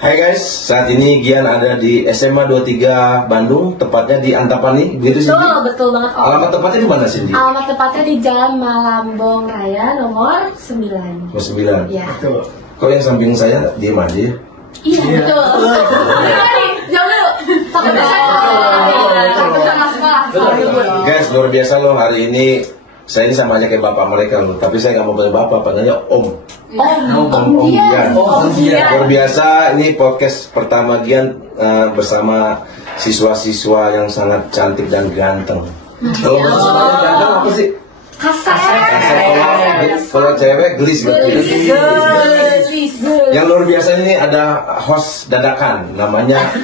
Hai guys, saat ini Gian ada di SMA 23 Bandung, tepatnya di Antapani, begitu Cindy? Betul banget Om. Alamat tepatnya di mana Cindy? Alamat tepatnya di Jalan Malambong Raya nomor 9. Nomor 9. Iya. Betul. Kok yang samping saya diem aja ya? Iya, betul. Jauh dulu. Takut sama sekolah. Guys, luar biasa loh hari ini. Saya ini sama aja kayak bapak mereka loh, tapi saya nggak mau panggil bapak, panggilnya Om. Om Gian. Luar biasa, ini podcast pertama Gian bersama siswa-siswa yang sangat cantik dan ganteng. Kalau maksudnya ganteng apa sih? Kasar. Kalau cewek gelis berarti. Yang luar biasa ini ada host dadakan, namanya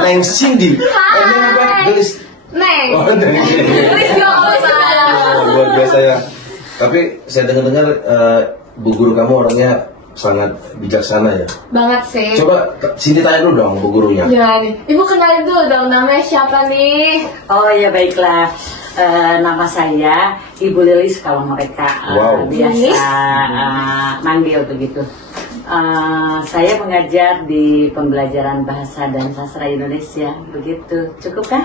Neng Cindy. Gelis. Neng. Oh, Neng. Gelis Luar biasa ya. Tapi saya dengar-dengar bu guru kamu orangnya sangat bijaksana ya. Banget sih. Coba Cindy tanya dulu dong bu gurunya. Gimana nih? Ibu kenalin dulu dong namanya siapa nih? Oh ya baiklah, nama saya Ibu Lilis kalau mereka biasa manggil begitu. Saya mengajar di pembelajaran bahasa dan sastra Indonesia, begitu. Cukup kah?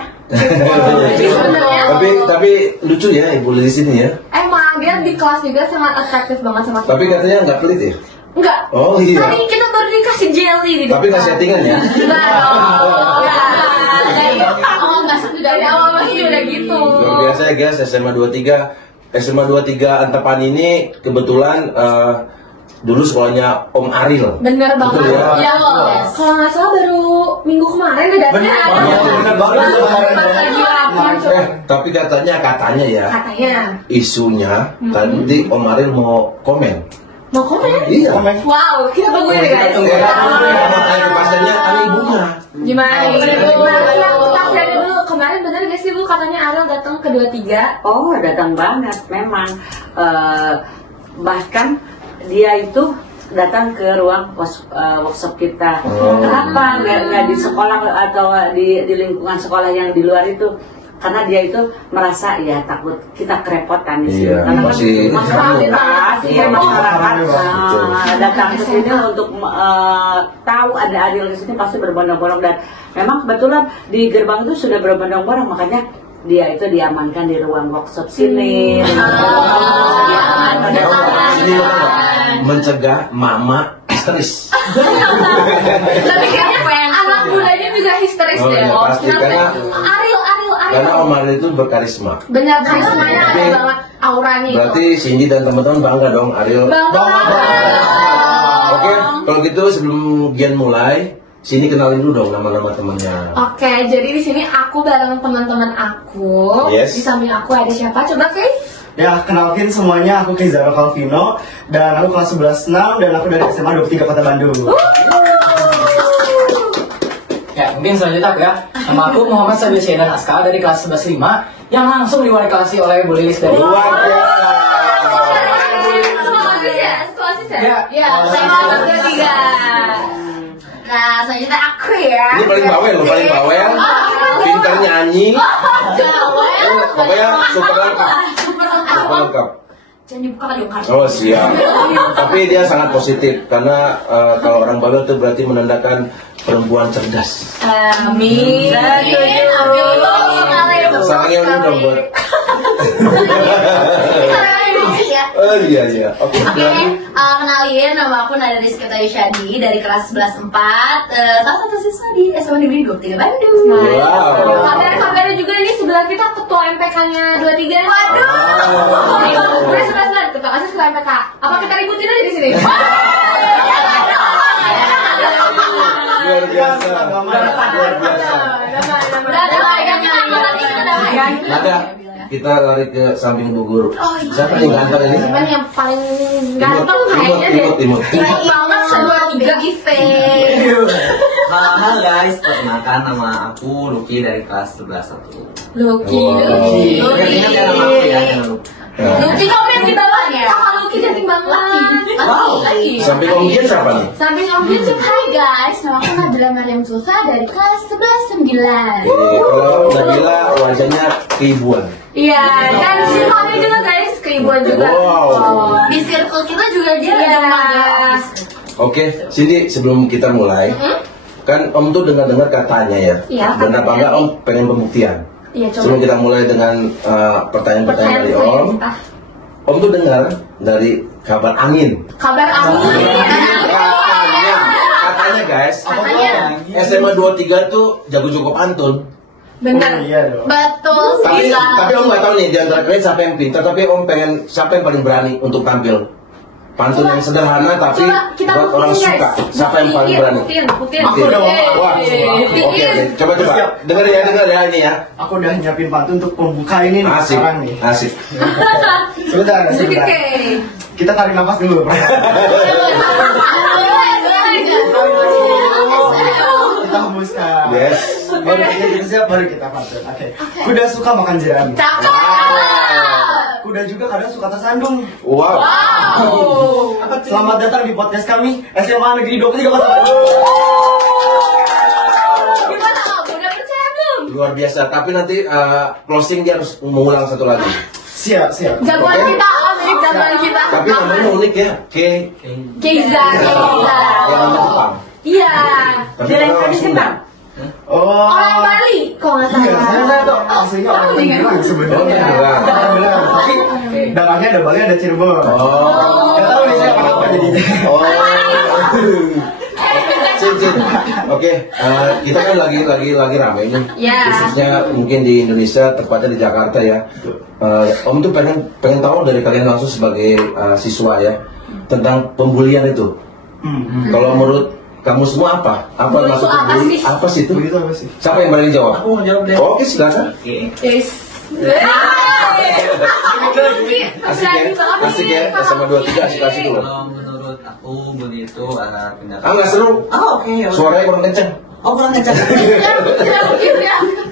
Tapi lucu ya Ibu Lilis ini ya. Emang dia di kelas juga sangat atraktif banget sama kita. Tapi katanya nggak pelit ya? Enggak. Oh iya. Tadi kita baru dikasih jelly di depan. Tapi nggak settingan ya? Enggak dong. Dari awal masih udah gitu. Luar biasa ya guys, SMA 23 Antapani ini kebetulan dulu sekolahnya Om Aril. Bener banget. Betul ya? Ya loh. Kalau nggak salah baru minggu kemarin udah datang. Bener banget. Tapi katanya ya. Katanya. Isunya tadi Om Aril mau komen. Mau komen? Iya. Wow, kita tunggu ya guys. Sama kayak kepastiannya kan ibunya. Gimana? Kita dari dulu. Kemarin bener gak sih Bu katanya Aril datang ke 23? Oh datang banget, memang. Bahkan dia itu datang ke ruang workshop kita. Kenapa nggak di sekolah atau di lingkungan sekolah yang di luar itu? Karena dia itu merasa ya takut kita kerepotan di sini. Iya, karena masih masyarakat datang ke sini untuk tahu ada Aril di sini pasti berbondong-bondong, dan memang kebetulan di gerbang itu sudah berbondong-bondong, makanya dia itu diamankan di ruang workshop sini. Mencegah mama histeris. Tapi kayaknya anak mudanya juga histeris deh. Iya, pasti Aril. Karena Om Aril itu berkarisma. Benar, karismanya ada banget auranya itu. Berarti Cindy dan teman-teman bangga dong Aril. Bangga. Oke, kalau gitu sebelum Gian mulai, sini kenalin dulu dong nama-nama temannya. Oke, jadi di sini aku bareng teman-teman aku. Yes. Di samping aku ada siapa? Coba Kay. Ya, kenalin semuanya, aku Kizaro Calvino dan aku kelas 11-6 dan aku dari SMA 23 Kota Bandung. Ya, mungkin selanjutnya ya. Nama aku Muhammad Sabil Syaidan Askal dari kelas 11-5 yang langsung diwakili oleh Bu Lilis dari Luar biasa. Ya, sama kelas 23. Nah, selanjutnya aku ya. Ini paling bawel. Pintar nyanyi. Pokoknya super lengkap. Jangan dibuka dong kartu. Oh siap. Tapi dia sangat positif karena kalau orang bawel itu berarti menandakan perempuan cerdas. Amin. Sarangnya udah dong buat. Oh iya. Oke. Kenalin, nama aku Nada Rizky Tayushadi dari kelas 11-4, salah satu siswa di SMA Negeri 23 Bandung. Wow. Kabar juga ini sebelah kita ketua MPK-nya 23. Waduh. Udah sebelah ketua asis ketua MPK. Apa kita ributin aja di sini? Luar biasa. Ada. Kita lari ke samping Bu Guru. Siapa yang ganteng ini? Siapa yang paling ganteng kayaknya deh? Imut. Imut banget kedua tiga event. Halo guys, perkenalkan nama aku Lucky dari kelas 11-1. Lucky. Ingat ya nama aku ya, jangan lupa. Lucky komen di bawahnya. Kakak Lucky cantik banget. Lagi. Samping Om Gian siapa nih? Samping Om Gian siapa? Hai guys, nama aku Nabila Mariam Zulfa dari kelas 11-9. Kalau Nabila wajahnya keibuan. Iya, dan si Mami juga guys, keibuan juga. Wow. Di circle kita juga dia Iya. ada Mami. Oke, Cindy sebelum kita mulai, kan Om tuh dengar-dengar katanya ya. Iya, Benar apa katanya. enggak Om pengen pembuktian? Iya, coba. Sebelum kita mulai dengan pertanyaan-pertanyaan dari Om, Om tuh dengar dari kabar angin. Kabar angin. Katanya guys, Katanya. SMA 23 tuh jago cukup pantun. Benar. Iya dong. Betul Tapi sekali. Om nggak tahu nih di antara kalian siapa yang pintar, tapi Om pengen siapa yang paling berani untuk tampil pantun yang sederhana tapi Coba kita buat orang buktiin, suka. guys. Siapa yang paling berani? Buktiin. Aku dong. Wah, oke, coba. Siap. Dengar ya ini ya. Aku udah nyiapin pantun untuk membuka ini nih Asik, sekarang nih. asik. Sebentar. Oke. Kita tarik nafas dulu. Kita hembuskan. Yes. Baru kita siap, baru kita pantun. Oke. Kuda suka makan jerami. Kuda juga kadang suka tersandung. Wow. Selamat datang di podcast kami SMA Negeri 23 Kota Bandung. Gimana Om? Udah percaya belum? Luar biasa. Tapi nanti closing dia harus mengulang satu lagi. Siap. Jagoan Oke. kita Om, ini jagoan kita. Tapi namanya unik ya. Keiza. Yang nama Jepang. Iya. Tapi Jalan orang kaki Sunda. Jepang. Oh. Orang Bali, kok nggak Iya, salah. saya tuh aslinya orang Tangerang sebenarnya. Oh, Tangerang. Tapi darahnya ada Bali, ada Cirebon. Oh. Gak tahu nih saya kenapa jadinya. Oh. Cin. Oke, kita kan lagi rame nih. Ya. Khususnya mungkin di Indonesia, tepatnya di Jakarta ya. Om tuh pengen tahu dari kalian langsung sebagai siswa ya tentang pembulian itu. Kalau menurut kamu semua apa? Apa Bully maksud itu apa bully? sih? Apa sih itu? Bully itu apa sih? Siapa yang berani jawab? Aku mau jawab deh. Oke, silakan. Oke. Yes. Asik ya, SMA 23 asik dulu. Kalau menurut aku bully itu tindakan. Nggak seru. Oh, oke. Suaranya kurang kenceng. Oh, kurang kencang.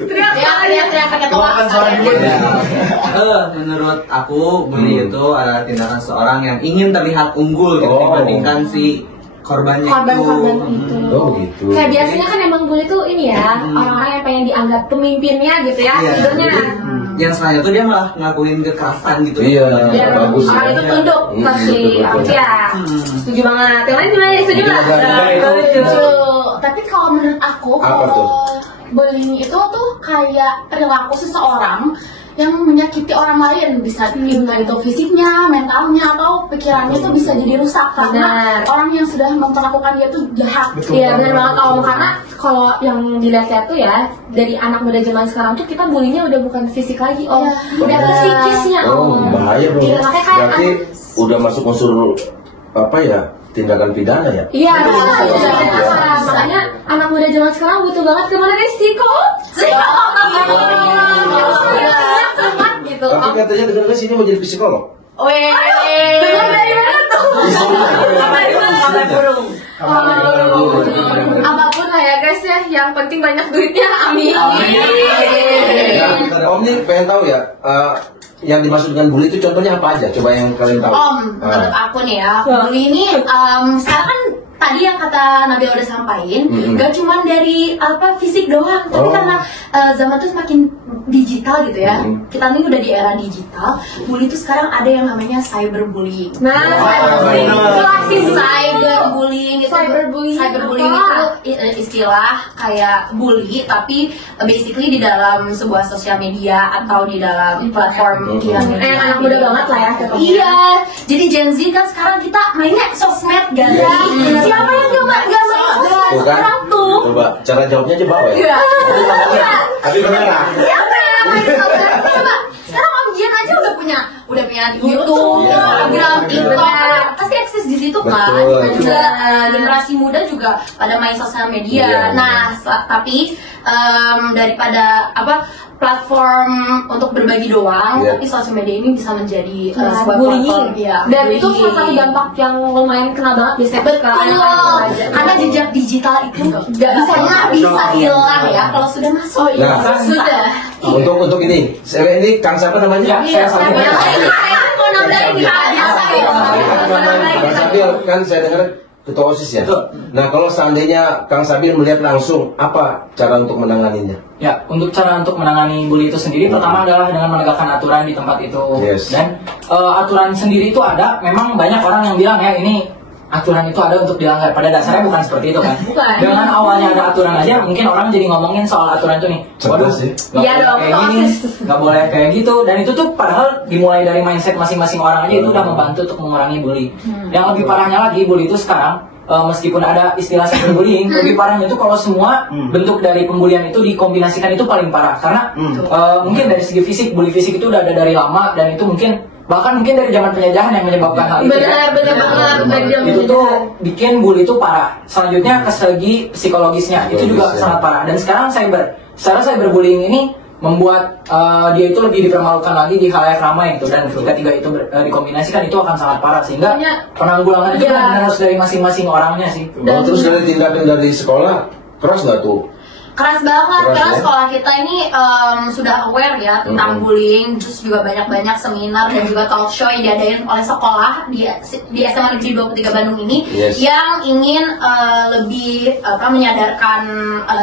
Teriak pakai Keluarkan suara dulu. Menurut aku bully itu adalah tindakan seorang yang ingin terlihat unggul gitu, Oh. dibandingkan si korbannya korban-korban itu. itu. Oh gitu. Kayak biasanya kan emang bully tuh ini ya, orang-orang yang pengen dianggap pemimpinnya gitu ya, Iya, sebenarnya. jadi, yang selanjutnya tuh dia malah ngelakuin kekerasan gitu. Iya. Biar bagus orang ya. itu tunduk pasti. betul. Ya, setuju banget. Yang lain gimana? Setuju nggak? Setuju. Tapi kalau menurut aku, Apa kalau tuh? bullying itu tuh kayak perilaku seseorang yang menyakiti orang lain, bisa entah itu fisiknya, mentalnya, atau pikirannya itu bisa jadi rusak karena orang yang sudah memperlakukan dia tuh jahat. Betul. Iya benar banget Om, karena kalau yang dilihat tuh ya dari anak muda zaman sekarang tuh kita bullyingnya udah bukan fisik lagi Om, udah ke psikisnya Oh, Om. bahaya dong. Iya, makanya kayak Berarti udah masuk unsur apa ya? Tindakan pidana ya? Iya, makanya anak muda zaman sekarang butuh banget kemana nih gitu. Tapi katanya dengar sini mau jadi psikolog. Dengar dari mana tuh? Apapun lah ya guys ya, yang penting banyak duitnya, amin. Nah, Om nih pengen tahu ya, yang dimaksud dengan bully itu contohnya apa aja? Coba yang kalian tahu. Menurut aku nih ya, bully ini sekarang kan tadi yang kata Nabil udah sampaikan, gak cuma dari fisik doang, tapi karena zaman tuh semakin digital gitu ya. Kita nih udah di era digital. Bully itu sekarang ada yang namanya cyberbullying. Nah, Cyberbullying itu Cyberbullying itu istilah kayak bully tapi basically di dalam sebuah sosial media atau di dalam platform yang anak muda banget lah ya. Iya, jadi Gen Z kan sekarang kita mainnya sosmed guys. Siapa yang gak main Tuh kan? sekarang tuh? Coba cara jawabnya aja bawa ya. Iya. Tapi beneran. Siapa yang main sosmed? Coba, sekarang Om Jian aja udah punya YouTube, Iya. Instagram, TikTok, pasti akses di situ kan. Betul. Dan juga generasi muda juga pada main sosial media. Iya. Nah, tapi daripada platform untuk berbagi doang, Iya. tapi sosial media ini bisa menjadi sebuah bullying. platform, ya, Dan itu bullying. salah satu dampak yang lumayan kena banget biasanya. Betul, karena jejak digital itu nggak bisa hilang ya kalau sudah masuk. Nah, Sudah. untuk ini Kang siapa namanya? Iya, saya Sabil. Mau nambahin Kang Sabil kan saya dengar ketua OSIS ya. Nah kalau seandainya Kang Sabil melihat langsung apa cara untuk menanganinya? Ya, untuk cara untuk menangani bully itu sendiri pertama adalah dengan menegakkan aturan di tempat itu. Yes. Dan aturan sendiri itu ada, memang banyak orang yang bilang ya ini aturan itu ada untuk dilanggar. Pada dasarnya bukan seperti itu kan. Bukan. Dengan awalnya ada aturan aja, mungkin orang jadi ngomongin soal aturan itu nih. Waduh, nggak Iya boleh dong, kayak gini, nggak boleh kayak gitu. Dan itu tuh padahal dimulai dari mindset masing-masing orang aja itu udah membantu untuk mengurangi bully. Yang lebih parahnya lagi, bully itu sekarang meskipun ada istilah cyberbullying, lebih parahnya itu kalau semua bentuk dari pembulian itu dikombinasikan itu paling parah. Karena mungkin dari segi fisik, bully fisik itu udah ada dari lama dan itu mungkin bahkan mungkin dari zaman penjajahan yang menyebabkan hal itu. Benar banget. Itu tuh bikin bully itu parah. Selanjutnya ke segi psikologisnya itu juga sangat parah. Dan sekarang secara cyberbullying ini membuat dia itu lebih dipermalukan lagi di khalayak ramai itu, dan ketika tiga itu dikombinasikan itu akan sangat parah sehingga penanggulangan itu benar harus dari masing-masing orangnya sih. Terus dari tindakan dari sekolah keras nggak tuh? Keras banget, karena sekolah kita ini sudah aware ya tentang bullying, terus juga banyak-banyak seminar dan juga talk show yang diadain oleh sekolah di SMA Negeri 23 Bandung ini yang ingin lebih menyadarkan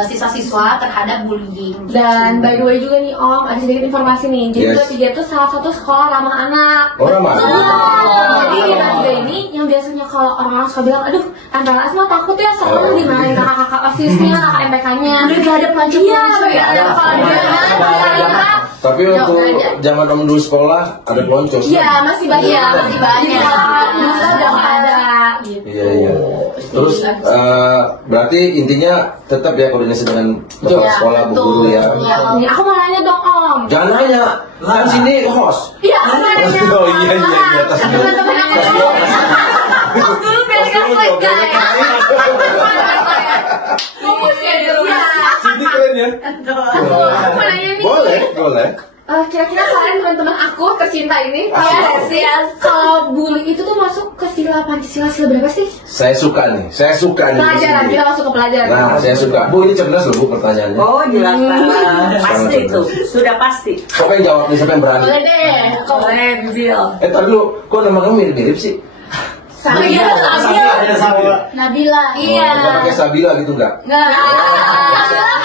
siswa-siswa terhadap bullying. Dan by the way juga nih Om, ada sedikit informasi nih. Jadi Tiga itu salah satu sekolah ramah anak. Oh, ramah anak. Jadi Tiga ini yang biasanya kalau orang-orang suka bilang, aduh, antara Asma takut ya soalnya dimarahin kakak-kakak OSIS-nya, kakak MPK-nya. Udah ada pelacur ya, ada pelajaran. Tapi waktu zaman Om dulu sekolah ada peloncos. Iya, masih banyak. Masa udah nggak ada. Iya. Terus berarti intinya tetap ya koordinasi dengan kepala sekolah, bu guru ya. Nih, aku mau nanya dong Om. Jangan nanya, kan sini host. Iya, aku mau nanya. Oh iya. Teman-teman aku dulu Sini keren ya. Aku mau nanya nih. Boleh. Kira-kira kalian teman-teman aku tercinta ini tahu nggak sih kalau bully itu tuh masuk ke sila Pancasila berapa sih? Saya suka nih. Pelajaran, kita masuk ke pelajaran. Nah, saya suka. Bu, ini cerdas loh Bu pertanyaannya. Oh, jelas pasti itu. Sudah pasti. Siapa yang jawab nih? Siapa yang berani? Boleh deh. Boleh, Bibil. Tar dulu, kok nama kamu mirip-mirip sih? Sabila. Nabila. Iya. Nggak pakai Sabila gitu nggak? Nggak.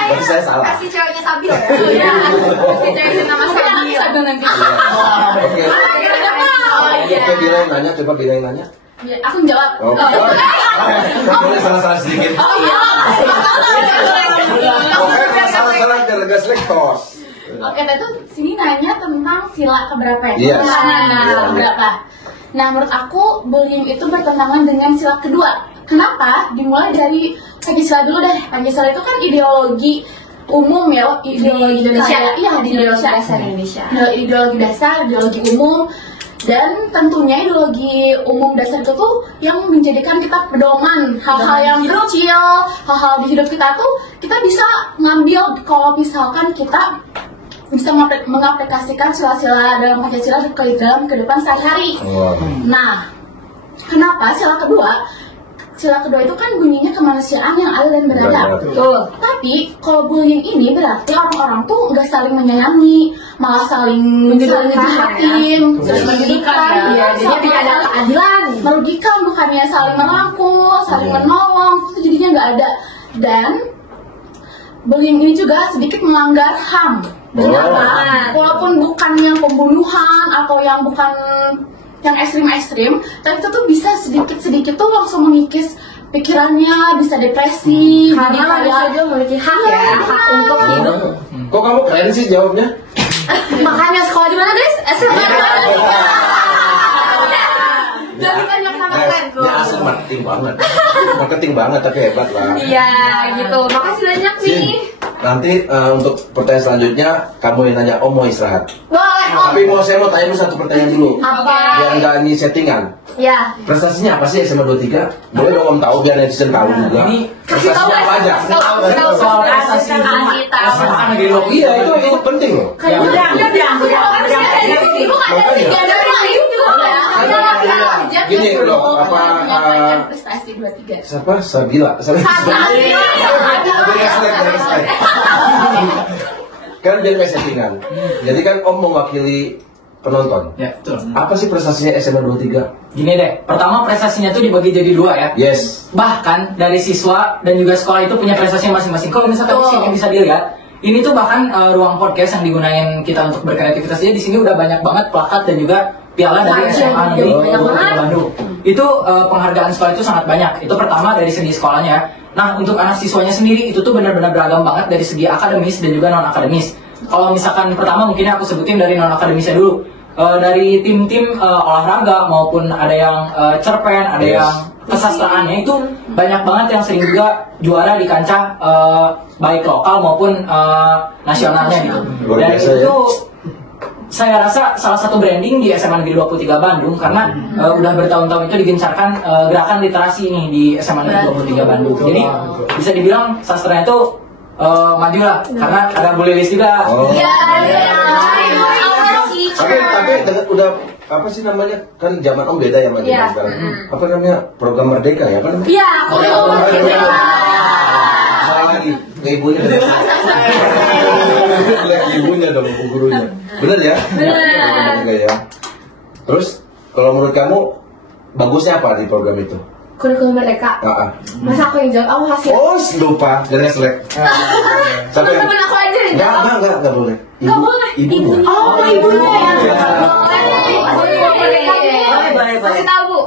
Berarti saya salah. Kasih ceweknya Sabil ya? Iya. Kasih ceweknya nama Sabil. Sabil nanti. Oke, Bila yang nanya, coba Bila yang nanya. Aku jawab. Boleh salah-salah sedikit. Oh iya. Oke, salah-salah biar lega selektos. Oke, itu sini nanya tentang sila keberapa ya? Iya. Sila keberapa? Nah, menurut aku bullying itu bertentangan dengan sila kedua. Kenapa? Dimulai dari Pancasila dulu deh. Pancasila itu kan ideologi umum ya, ideologi Indonesia. Iya, di Indonesia. Ideologi dasar, ideologi umum. Dan tentunya ideologi umum dasar itu tuh yang menjadikan kita pedoman hal-hal yang kecil, hal-hal di hidup kita tuh kita bisa ngambil kalau misalkan kita bisa mengaplikasikan sila-sila dalam Pancasila ke dalam kehidupan sehari-hari. Nah, kenapa sila kedua? Sila kedua itu kan bunyinya kemanusiaan yang adil dan beradab. Betul. Tapi kalau bullying ini berarti orang-orang tuh nggak saling menyayangi, malah saling ngejahatin, merugikan. Ya, jadi tidak ada keadilan. Merugikan bukannya saling merangkul, saling menolong, itu jadinya nggak ada. Dan bullying ini juga sedikit melanggar HAM. Kenapa? Walaupun bukan yang pembunuhan atau yang bukan yang ekstrim-ekstrim, tapi itu tuh bisa sedikit-sedikit tuh langsung mengikis pikirannya, bisa depresi. Karena manusia juga memiliki hak hak untuk hidup. Kok kamu keren sih jawabnya? Makanya sekolah di mana guys? SMA. Jadi banyak sama keren. Ya asal marketing banget tapi hebat lah. Iya, gitu. Makasih banyak nih. Nanti untuk pertanyaan selanjutnya kamu yang nanya, Om mau istirahat. Boleh Om. Tapi saya mau tanya dulu satu pertanyaan dulu. Apa? Biar nggak ini settingan. Ya. Prestasinya apa sih SMA 23? Boleh dong Om tahu biar netizen tahu juga. Prestasinya apa aja? Soal prestasi Iya itu penting loh. Gini loh, prestasi 23. Siapa? Sabila. Kan dia nggak settingan. Jadi kan Om mewakili penonton. Ya, betul. Apa sih prestasinya SMA 23? Gini deh, pertama prestasinya tuh dibagi jadi dua ya. Yes. Bahkan dari siswa dan juga sekolah itu punya prestasinya masing-masing. Kalau misalkan di sini bisa dilihat, ini tuh bahkan ruang podcast yang digunain kita untuk berkreativitas. Jadi di sini udah banyak banget plakat dan juga piala dari SMA Negeri 23 Bandung. itu penghargaan sekolah itu sangat banyak. Itu pertama dari segi sekolahnya. Nah, untuk anak siswanya sendiri itu tuh benar-benar beragam banget dari segi akademis dan juga non akademis. Kalau misalkan pertama mungkin aku sebutin dari non akademisnya dulu. Dari tim-tim olahraga maupun ada yang cerpen, ada yang kesastraannya itu banyak banget yang sering juga juara di kancah baik lokal maupun nasionalnya gitu. Dan itu saya rasa salah satu branding di SMA Negeri 23 Bandung karena udah bertahun-tahun itu digencarkan gerakan literasi ini di SMA Negeri 23 Bandung. Jadi bisa dibilang sastra itu maju lah karena ada Bu Lilis juga. Tapi udah apa sih namanya, kan zaman Om beda ya sama zaman sekarang. Apa namanya, program Merdeka ya, apa namanya? Iya, program Merdeka. Salah lagi, ke ibunya. Ke ibunya dong, bu gurunya. Bener ya? Bener ya. Terus kalau menurut kamu bagusnya apa di program itu? Kurikulum Merdeka. Masa aku yang jawab, aku hasil. Oh, lupa, dan selek. Teman aku aja yang jawab. Enggak boleh. Enggak boleh. Ibunya. Oh, ibunya. Boleh. Kasih tahu, Bu.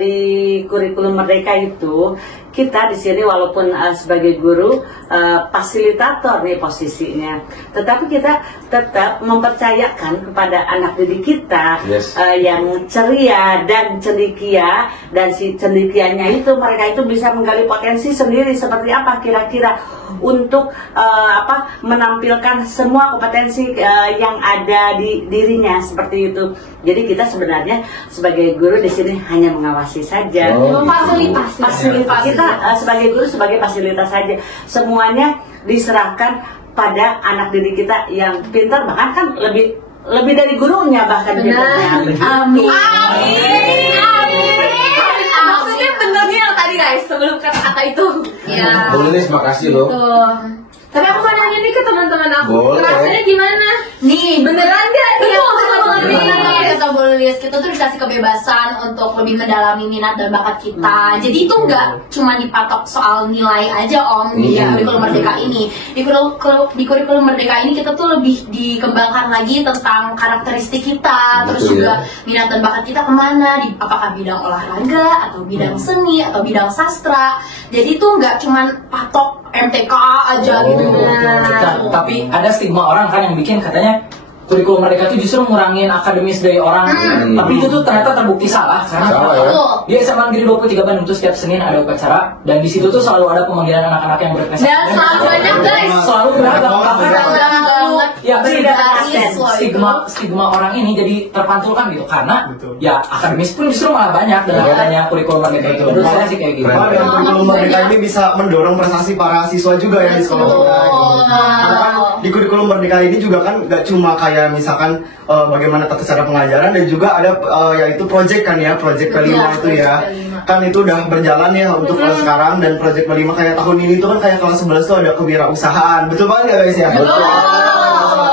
Di kurikulum Merdeka itu kita di sini walaupun sebagai guru fasilitator nih posisinya, tetapi kita tetap mempercayakan kepada anak didik kita yang ceria dan cendekia, dan si cendekianya itu mereka itu bisa menggali potensi sendiri seperti apa kira-kira untuk menampilkan semua kompetensi yang ada di dirinya seperti itu. Jadi kita sebenarnya sebagai guru di sini hanya mengawasi saja, fasilitasi. Kita sebagai guru sebagai fasilitas saja. Semuanya diserahkan pada anak didik kita yang pintar, bahkan kan lebih dari gurunya bahkan pintarnya. Amin. Maksudnya benernya yang tadi guys, sebelum kata-kata itu. Ya. Bu Lilis, makasih loh. Tapi aku mau nanya nih ke teman-teman aku. Boleh. Rasanya gimana? Nih, beneran gak? Kata Bu Lilis, kita tuh dikasih kebebasan untuk lebih mendalami minat dan bakat kita. Jadi itu nggak cuma dipatok soal nilai aja Om di kurikulum Merdeka ini. Di kurikulum Merdeka ini kita tuh lebih dikembangkan lagi tentang karakteristik kita, terus juga minat dan bakat kita kemana, apakah bidang olahraga atau bidang seni atau bidang sastra. Jadi itu nggak cuma patok MTK aja gitu. Tapi ada stigma orang kan yang bikin katanya kurikulum Merdeka itu justru ngurangin akademis dari orang. Tapi itu tuh ternyata terbukti salah karena di SMA Negeri 23 Bandung tuh setiap Senin ada upacara dan di situ tuh selalu ada pemanggilan anak-anak yang berprestasi. Dan selalu banyak guys. Selalu beragam. Ya, stigma orang ini jadi terpantulkan gitu karena ya akademis pun justru malah banyak dengan adanya kurikulum Merdeka itu. Menurut saya sih kayak gitu. Dan kurikulum Merdeka ini bisa mendorong prestasi para siswa juga ya di sekolah kita. Karena kan di kurikulum Merdeka ini juga kan nggak cuma kayak misalkan bagaimana tata cara pengajaran, dan juga ada yaitu project kan ya, project kelima itu ya. Kan itu udah berjalan ya untuk sekarang, dan project kelima kayak tahun ini tuh kan kayak kelas 11 tuh ada kewirausahaan. Betul banget nggak guys ya? Betul.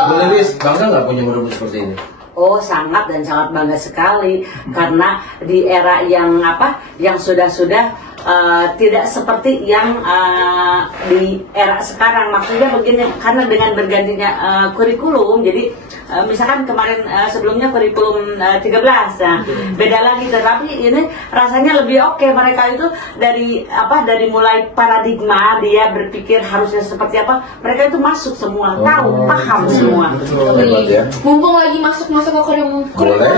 Bu Lilis, bangga nggak punya murid seperti ini? Oh, sangat dan sangat bangga sekali karena di era yang sudah tidak seperti yang di era sekarang. Maksudnya begini, karena dengan bergantinya kurikulum, jadi misalkan kemarin sebelumnya kurikulum 13, nah beda lagi, tetapi ini rasanya lebih oke. Mereka itu dari mulai paradigma dia berpikir harusnya seperti apa, mereka itu masuk semua, tahu, paham semua. Mumpung lagi masuk ke kurikulum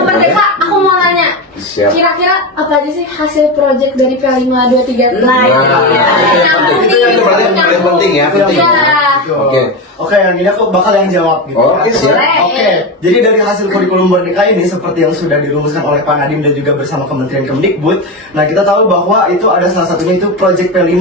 Merdeka, aku mau nanya, kira-kira apa aja sih hasil project dari P523? Nah, itu yang penting ya. Oke, yang ini aku bakal yang jawab gitu. Oke, jadi dari hasil kurikulum Merdeka ini seperti yang sudah dirumuskan oleh Pak Nadiem dan juga bersama Kementerian Kemdikbud. Nah, kita tahu bahwa itu ada salah satunya itu Project P5,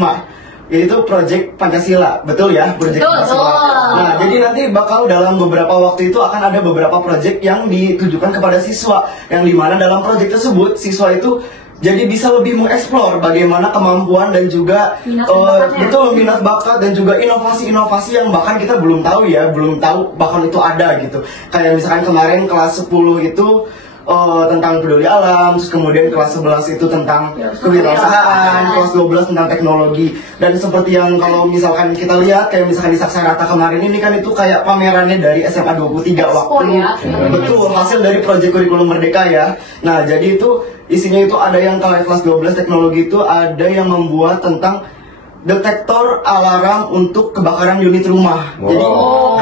yaitu Project Pancasila, betul ya? Project Pancasila. Nah, jadi nanti bakal dalam beberapa waktu itu akan ada beberapa project yang ditujukan kepada siswa, yang dimana dalam project tersebut siswa itu jadi bisa lebih mengeksplor bagaimana kemampuan dan juga minat bakat dan juga inovasi-inovasi yang bahkan kita belum tahu bahkan itu ada gitu. Kayak misalkan kemarin kelas 10 itu tentang peduli alam, terus kemudian kelas 11 itu tentang kewirausahaan, kelas 12 tentang teknologi. Dan seperti yang kalau misalkan kita lihat kayak misalkan di Saksarata kemarin ini kan itu kayak pamerannya dari SMA 23 waktu. Betul, hasil dari proyek kurikulum Merdeka ya. Nah, jadi itu isinya itu ada yang kalau kelas 12 teknologi itu ada yang membuat tentang detektor alarm untuk kebakaran unit rumah. Wow. Jadi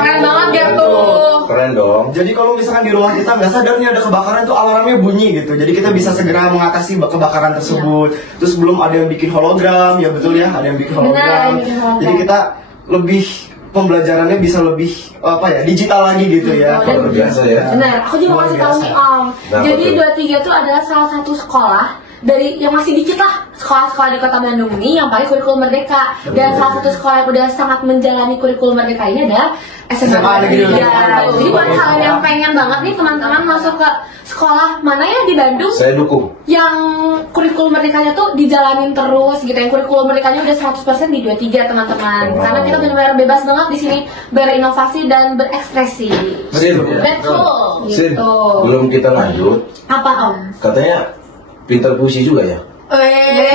Keren banget ya tuh. Keren dong. jadi kalau misalkan di rumah kita nggak sadar nih ada kebakaran tuh alarmnya bunyi gitu. Jadi kita bisa segera mengatasi kebakaran tersebut. Terus belum ada yang bikin hologram, ya betul ya, ada yang bikin hologram. Jadi kita lebih pembelajarannya bisa lebih digital lagi gitu ya. Luar biasa ya. Benar, aku juga kasih tahu nih Om. Jadi 23 itu adalah salah satu sekolah dari yang masih dikit lah sekolah-sekolah di Kota Bandung ini yang pakai kurikulum Merdeka. Dan salah satu sekolah yang udah sangat menjalani kurikulum Merdeka ini adalah SMA Negeri 3. Jadi buat kalian yang pengen banget nih teman-teman masuk ke sekolah mana ya di Bandung, Saya dukung. yang kurikulum Merdekanya tuh dijalanin terus gitu, yang kurikulum Merdekanya udah 100% di 23 teman-teman. Karena kita benar-benar bebas banget di sini berinovasi dan berekspresi. Sin, Betul Sin, gitu. belum kita lanjut. Apa Om? Katanya pintar puisi juga ya? Ini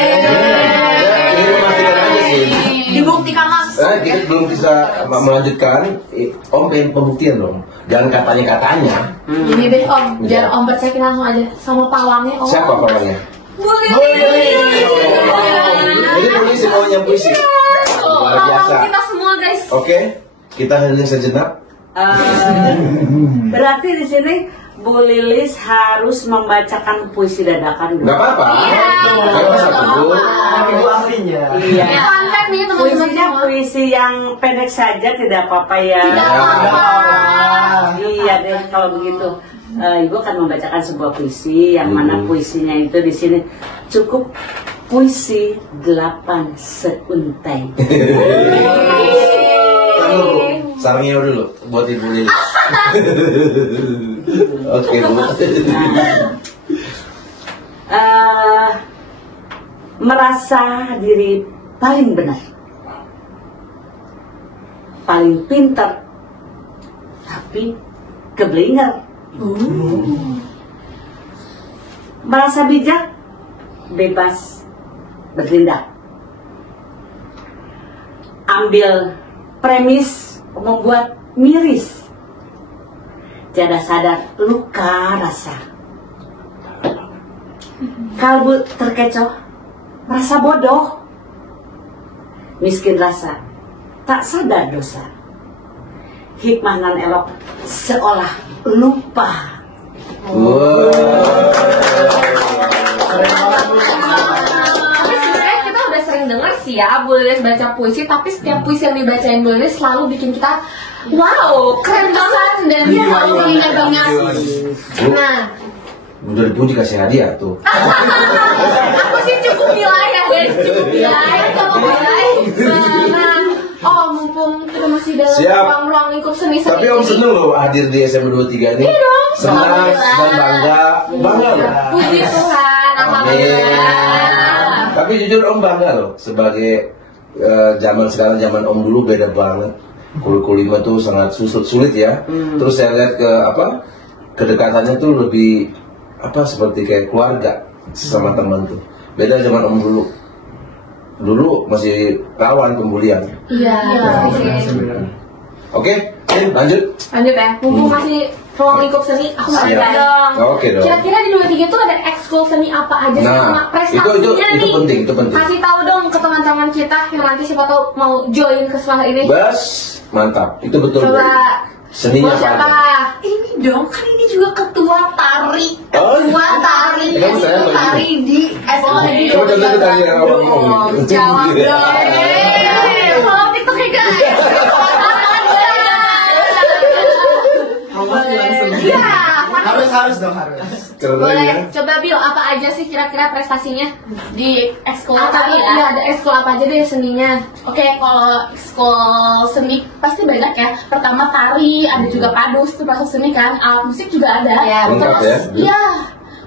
memastikan aja sih. Dibuktikan langsung. Kita belum bisa melanjutkan. Om pengen pembuktian dong. Jangan katanya-katanya. Ini deh Om, biar Om percayain langsung aja sama pawangnya Om. Siapa pawangnya? Ini puisi, maunya puisi. Luar biasa. Pawang kita semua guys. Oke, kita hening sejenak. Berarti di sini Bu Lilis harus membacakan puisi dadakan dulu. Gak apa-apa. Kalau satu. Ibu ahlinya. Iya. Santai nih teman-teman Puisinya semua. puisi yang pendek saja tidak apa-apa ya. Tidak apa-apa. Iya deh kalau begitu. Ibu akan membacakan sebuah puisi yang mana puisinya itu di sini cukup puisi 8 seuntai. Sarangnya dulu buat Ibu Lilis. Oke, Bu. Merasa diri paling benar, paling pintar, tapi keblinger. Merasa bijak, bebas bertindak. Ambil premis membuat miris, tiada sadar luka rasa. Kalbu terkecoh, merasa bodoh, miskin rasa, tak sadar dosa. Hikmah nan elok seolah lupa. Tapi sebenarnya kita udah sering dengar sih ya Bu Lilis baca puisi, tapi setiap puisi yang dibacain Bu Lilis selalu bikin kita wow, keren banget dan dia selalu mengingat banget. Nah, Udah dipuji kasih hadiah tuh. aku sih cukup nilai ya guys, cukup nilai kalau nilai. Nah, mumpung kita masih dalam Siap. ruang lingkup seni. Tapi Om seneng loh hadir di SMA 23 ini. Iya dong. Senang Alhamdulillah. dan bangga loh. Puji Tuhan, alhamdulillah. Tapi jujur Om bangga loh sebagai zaman sekarang, zaman Om dulu beda banget. Kurikulum itu sangat sulit ya. Terus saya lihat kedekatannya tuh lebih seperti kayak keluarga sama teman tuh. Beda zaman Om dulu. Dulu masih rawan pembulian. Iya. Oke, lanjut. Lanjut ya, mumpung masih ruang lingkup seni, aku mau Siap. tanya dong. Oke dong. Kira-kira di 23 itu ada ekskul seni apa aja sih Nah, sama prestasinya itu nih? penting, itu penting. Kasih tahu dong ke teman-teman kita yang nanti siapa tahu mau join ke sekolah ini. Bas, mantap. Itu betul. Bu. Coba. Seninya Buat siapa? apa? Ini dong, kan ini juga ketua tari. Oh, Ketua tari. Kenapa saya Ketua lagi? tari di SMA Negeri Coba contoh itu tadi yang awal 23 ngomong. Bandung. Jawab dong. Follow TikTok ya guys. Iya. Harus dong. Keren Boleh, ya. coba Bio, apa aja sih kira-kira prestasinya di ekskul tadi ya? Iya, ada ekskul apa aja deh seninya. Oke, kalau ekskul seni pasti banyak ya. Pertama tari, ada juga padus, itu masuk seni kan. Alat musik juga ada. Iya, lengkap ya. Iya.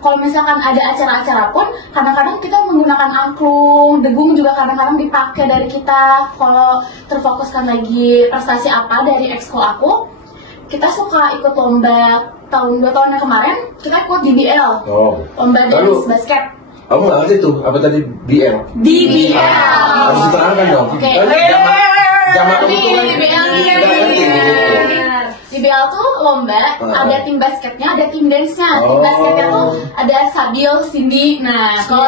Kalau misalkan ada acara-acara pun, kadang-kadang kita menggunakan angklung, degung juga kadang-kadang dipakai dari kita. Kalau terfokuskan lagi prestasi apa dari ekskul aku, kita suka ikut lomba tahun 2 tahun yang kemarin kita ikut DBL. Lomba dance basket. Kamu nggak ngerti tuh apa tadi BL? DBL. Harus diterangkan dong. Oke. Zaman itu kan DBL tuh lomba, ada tim basketnya, ada tim dance-nya. Tim basketnya tuh ada Sabil, Cindy. Nah, kalau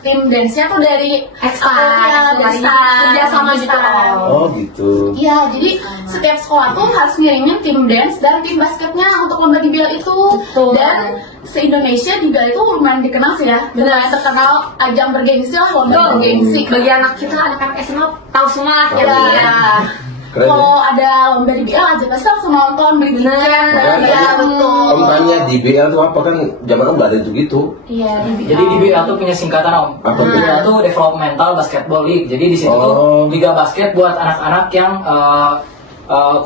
tim dance-nya tuh dari kerja sama gitu. Oh gitu. Iya, jadi setiap sekolah tuh harus ngirimin tim dance dan tim basketnya untuk lomba DBL itu. Dan se-Indonesia DBL itu lumayan dikenal sih ya. Benar, terkenal ajang bergengsi lah, lomba bergengsi. Bagi anak kita, anak-anak SMA tahu semua lah kita. Kalau ada lomba DBL aja pasti langsung nonton, beli tiket. Iya betul. Om tanya DBL itu apa, kan zaman Om nggak ada itu gitu. Iya, DBL. Jadi DBL tuh punya singkatan Om. Apa itu? DBL tuh Developmental Basketball League. Jadi di situ tuh liga basket buat anak-anak yang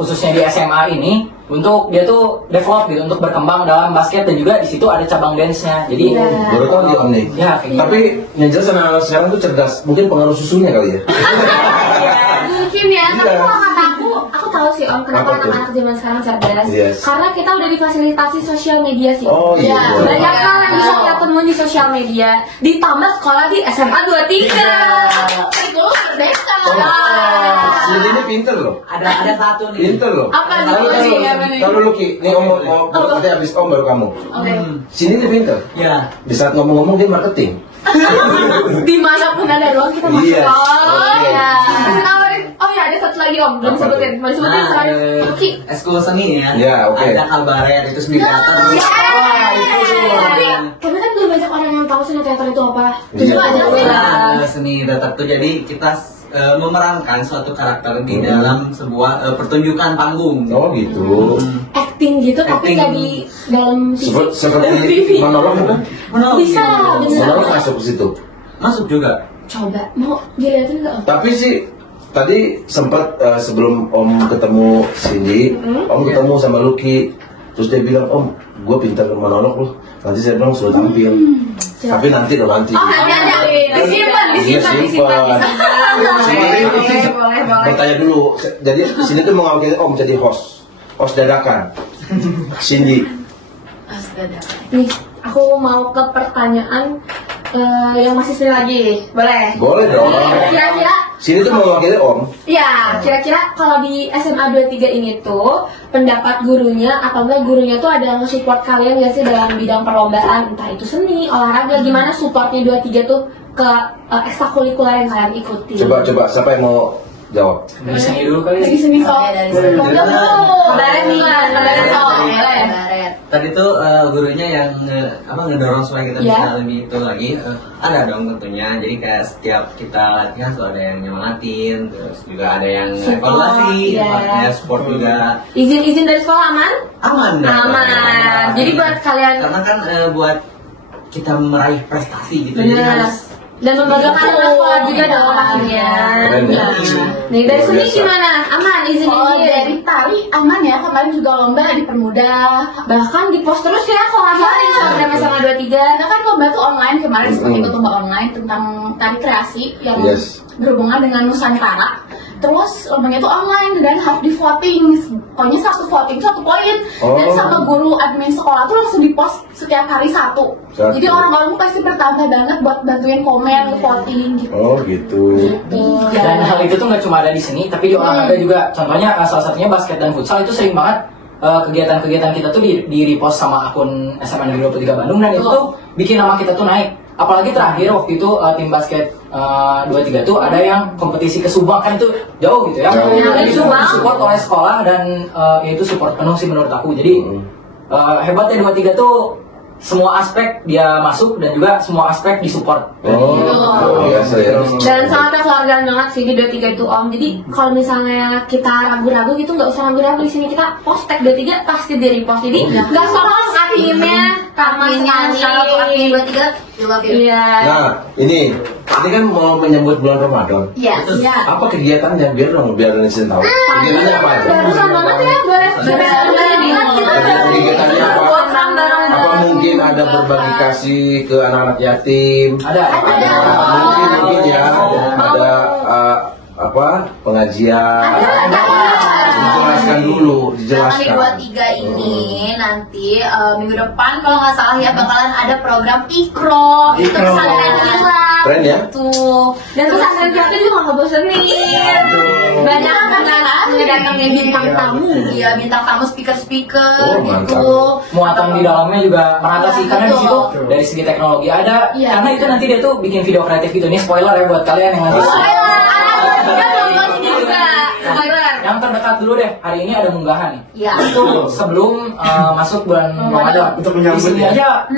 khususnya di SMA ini untuk dia tuh develop gitu, untuk berkembang dalam basket, dan juga di situ ada cabang dance-nya. Jadi baru tahu dia Om nih. Ya, tapi yang jelas anak-anak sekarang tuh cerdas. Mungkin pengaruh susunya kali ya. Mungkin ya, tapi kalau kata aku tahu sih Om, kenapa anak-anak zaman sekarang cerdas. Karena kita udah difasilitasi sosial media sih. Banyak hal yang bisa kita temuin di sosial media. Ditambah sekolah di SMA 23. Itu merdeka. Ini pinter loh. Ada satu nih. Pinter loh. Apa nih? Tahu dulu Ki, nih Om mau nanti habis Om baru kamu. Sini dia pinter. Ya. Di saat ngomong-ngomong dia marketing. Dimanapun ada ruang kita masuk. Iya. Oh ya, ada satu lagi Om, belum sebutin. Mau disebutin selain Ki. Eskul seni ya. Ya, oke. Ada kabaret itu seni teater. Tapi kan belum banyak orang yang tahu seni teater itu apa. Iya. Seni teater itu jadi kita memerankan suatu karakter di dalam sebuah pertunjukan panggung. Oh gitu. Acting gitu, tapi nggak di dalam Seperti monolog kan? Bisa. Monolog masuk ke situ. Masuk juga. Coba, mau dilihatin nggak Om? Tapi sih tadi sempat sebelum Om ketemu Cindy, Om ketemu sama Lucky, terus dia bilang Om, gue pintar monolog loh. Nanti saya bilang suruh tampil. Tapi nanti dong nanti. Oh nanti ada, disimpan. Boleh. Bertanya dulu. Jadi sini tuh mau ngawalin Om jadi host dadakan. Cindy. Nih, aku mau ke pertanyaan yang masih sering lagi, boleh? Boleh dong. Kira-kira Sini tuh mau ngawalin Om. ya, kira-kira kalau di SMA 23 ini tuh pendapat gurunya atau enggak gurunya tuh ada yang support kalian nggak sih dalam bidang perlombaan, entah itu seni, olahraga, gimana supportnya 23 tuh ke ekstrakurikuler yang kalian ikuti? Coba siapa yang mau jawab? dari sini dulu kali. Dari sini soal. Tadi tuh gurunya yang ngedorong supaya kita bisa lebih itu lagi. Ada dong tentunya. Jadi kayak setiap kita latihan tuh ada yang nyemangatin, terus juga ada yang evaluasi, support juga. Izin dari sekolah aman? Aman. Jadi buat kalian, karena kan buat kita meraih prestasi gitu. Bener. Jadi harus dan membanggakan anak sekolah juga dong pastinya. Nih dari sini gimana? Aman izin? Dari tari aman ya, kemarin juga lomba dipermudah. Bahkan di post terus ya kalau ada di Instagram SMA 23. Karena kan lomba tuh online kemarin, seperti ikut lomba online tentang tari kreasi yang berhubungan dengan Nusantara. Terus lombanya tuh online dan harus di voting. Pokoknya satu voting 1 poin. Dan sama guru admin sekolah tuh langsung di post setiap hari 1. Jadi orang-orang pasti bertambah banget buat bantuin komen, voting gitu. Oh gitu. Dan hal itu tuh nggak cuma ada di seni, tapi di olahraga juga. Contohnya salah satunya basket dan futsal itu sering banget kegiatan-kegiatan kita tuh di repost sama akun SMA Negeri 23 Bandung, dan itu tuh bikin nama kita tuh naik. Apalagi terakhir waktu itu tim basket 23 tuh ada yang kompetisi ke Subang, kan itu jauh gitu ya. Jadi itu disupport oleh sekolah dan itu support penuh sih menurut aku. Jadi hebatnya 23 tuh semua aspek dia masuk dan juga semua aspek disupport. Biasa ya. Dan sangat kekeluargaan banget sih di 23 itu Om. Jadi kalau misalnya kita ragu-ragu gitu nggak usah ragu-ragu, di sini kita post tag 23 pasti di repost. Jadi nggak soal adminnya sama sekali. Kalau admin 23 you love you. Nah ini kan mau menyambut bulan Ramadan. Iya. Apa kegiatannya biar netizen tahu? Kegiatannya apa aja? Barusan banget ya, Kegiatannya apa? Apa mungkin ada berbagi kasih ke anak-anak yatim? Ada. Mungkin ya. Ada pengajian. Ada. Dijelaskan dulu. Di 23 ini nanti minggu depan kalau nggak salah ya bakalan ada program Ikro itu pesantren kilat. Keren ya? Tuh. Dan pesantren kilat itu juga nggak bosenin. Banyak kan ngedatangin bintang tamu, ya bintang tamu speaker gitu. Muatan di dalamnya juga merata sih karena di situ dari segi teknologi ada karena itu nanti dia tuh bikin video kreatif gitu. Ini spoiler ya buat kalian yang nanti. Yang terdekat dulu deh, hari ini ada munggahan nih. Iya. Itu sebelum masuk bulan Ramadan. Untuk menyambut di sini aja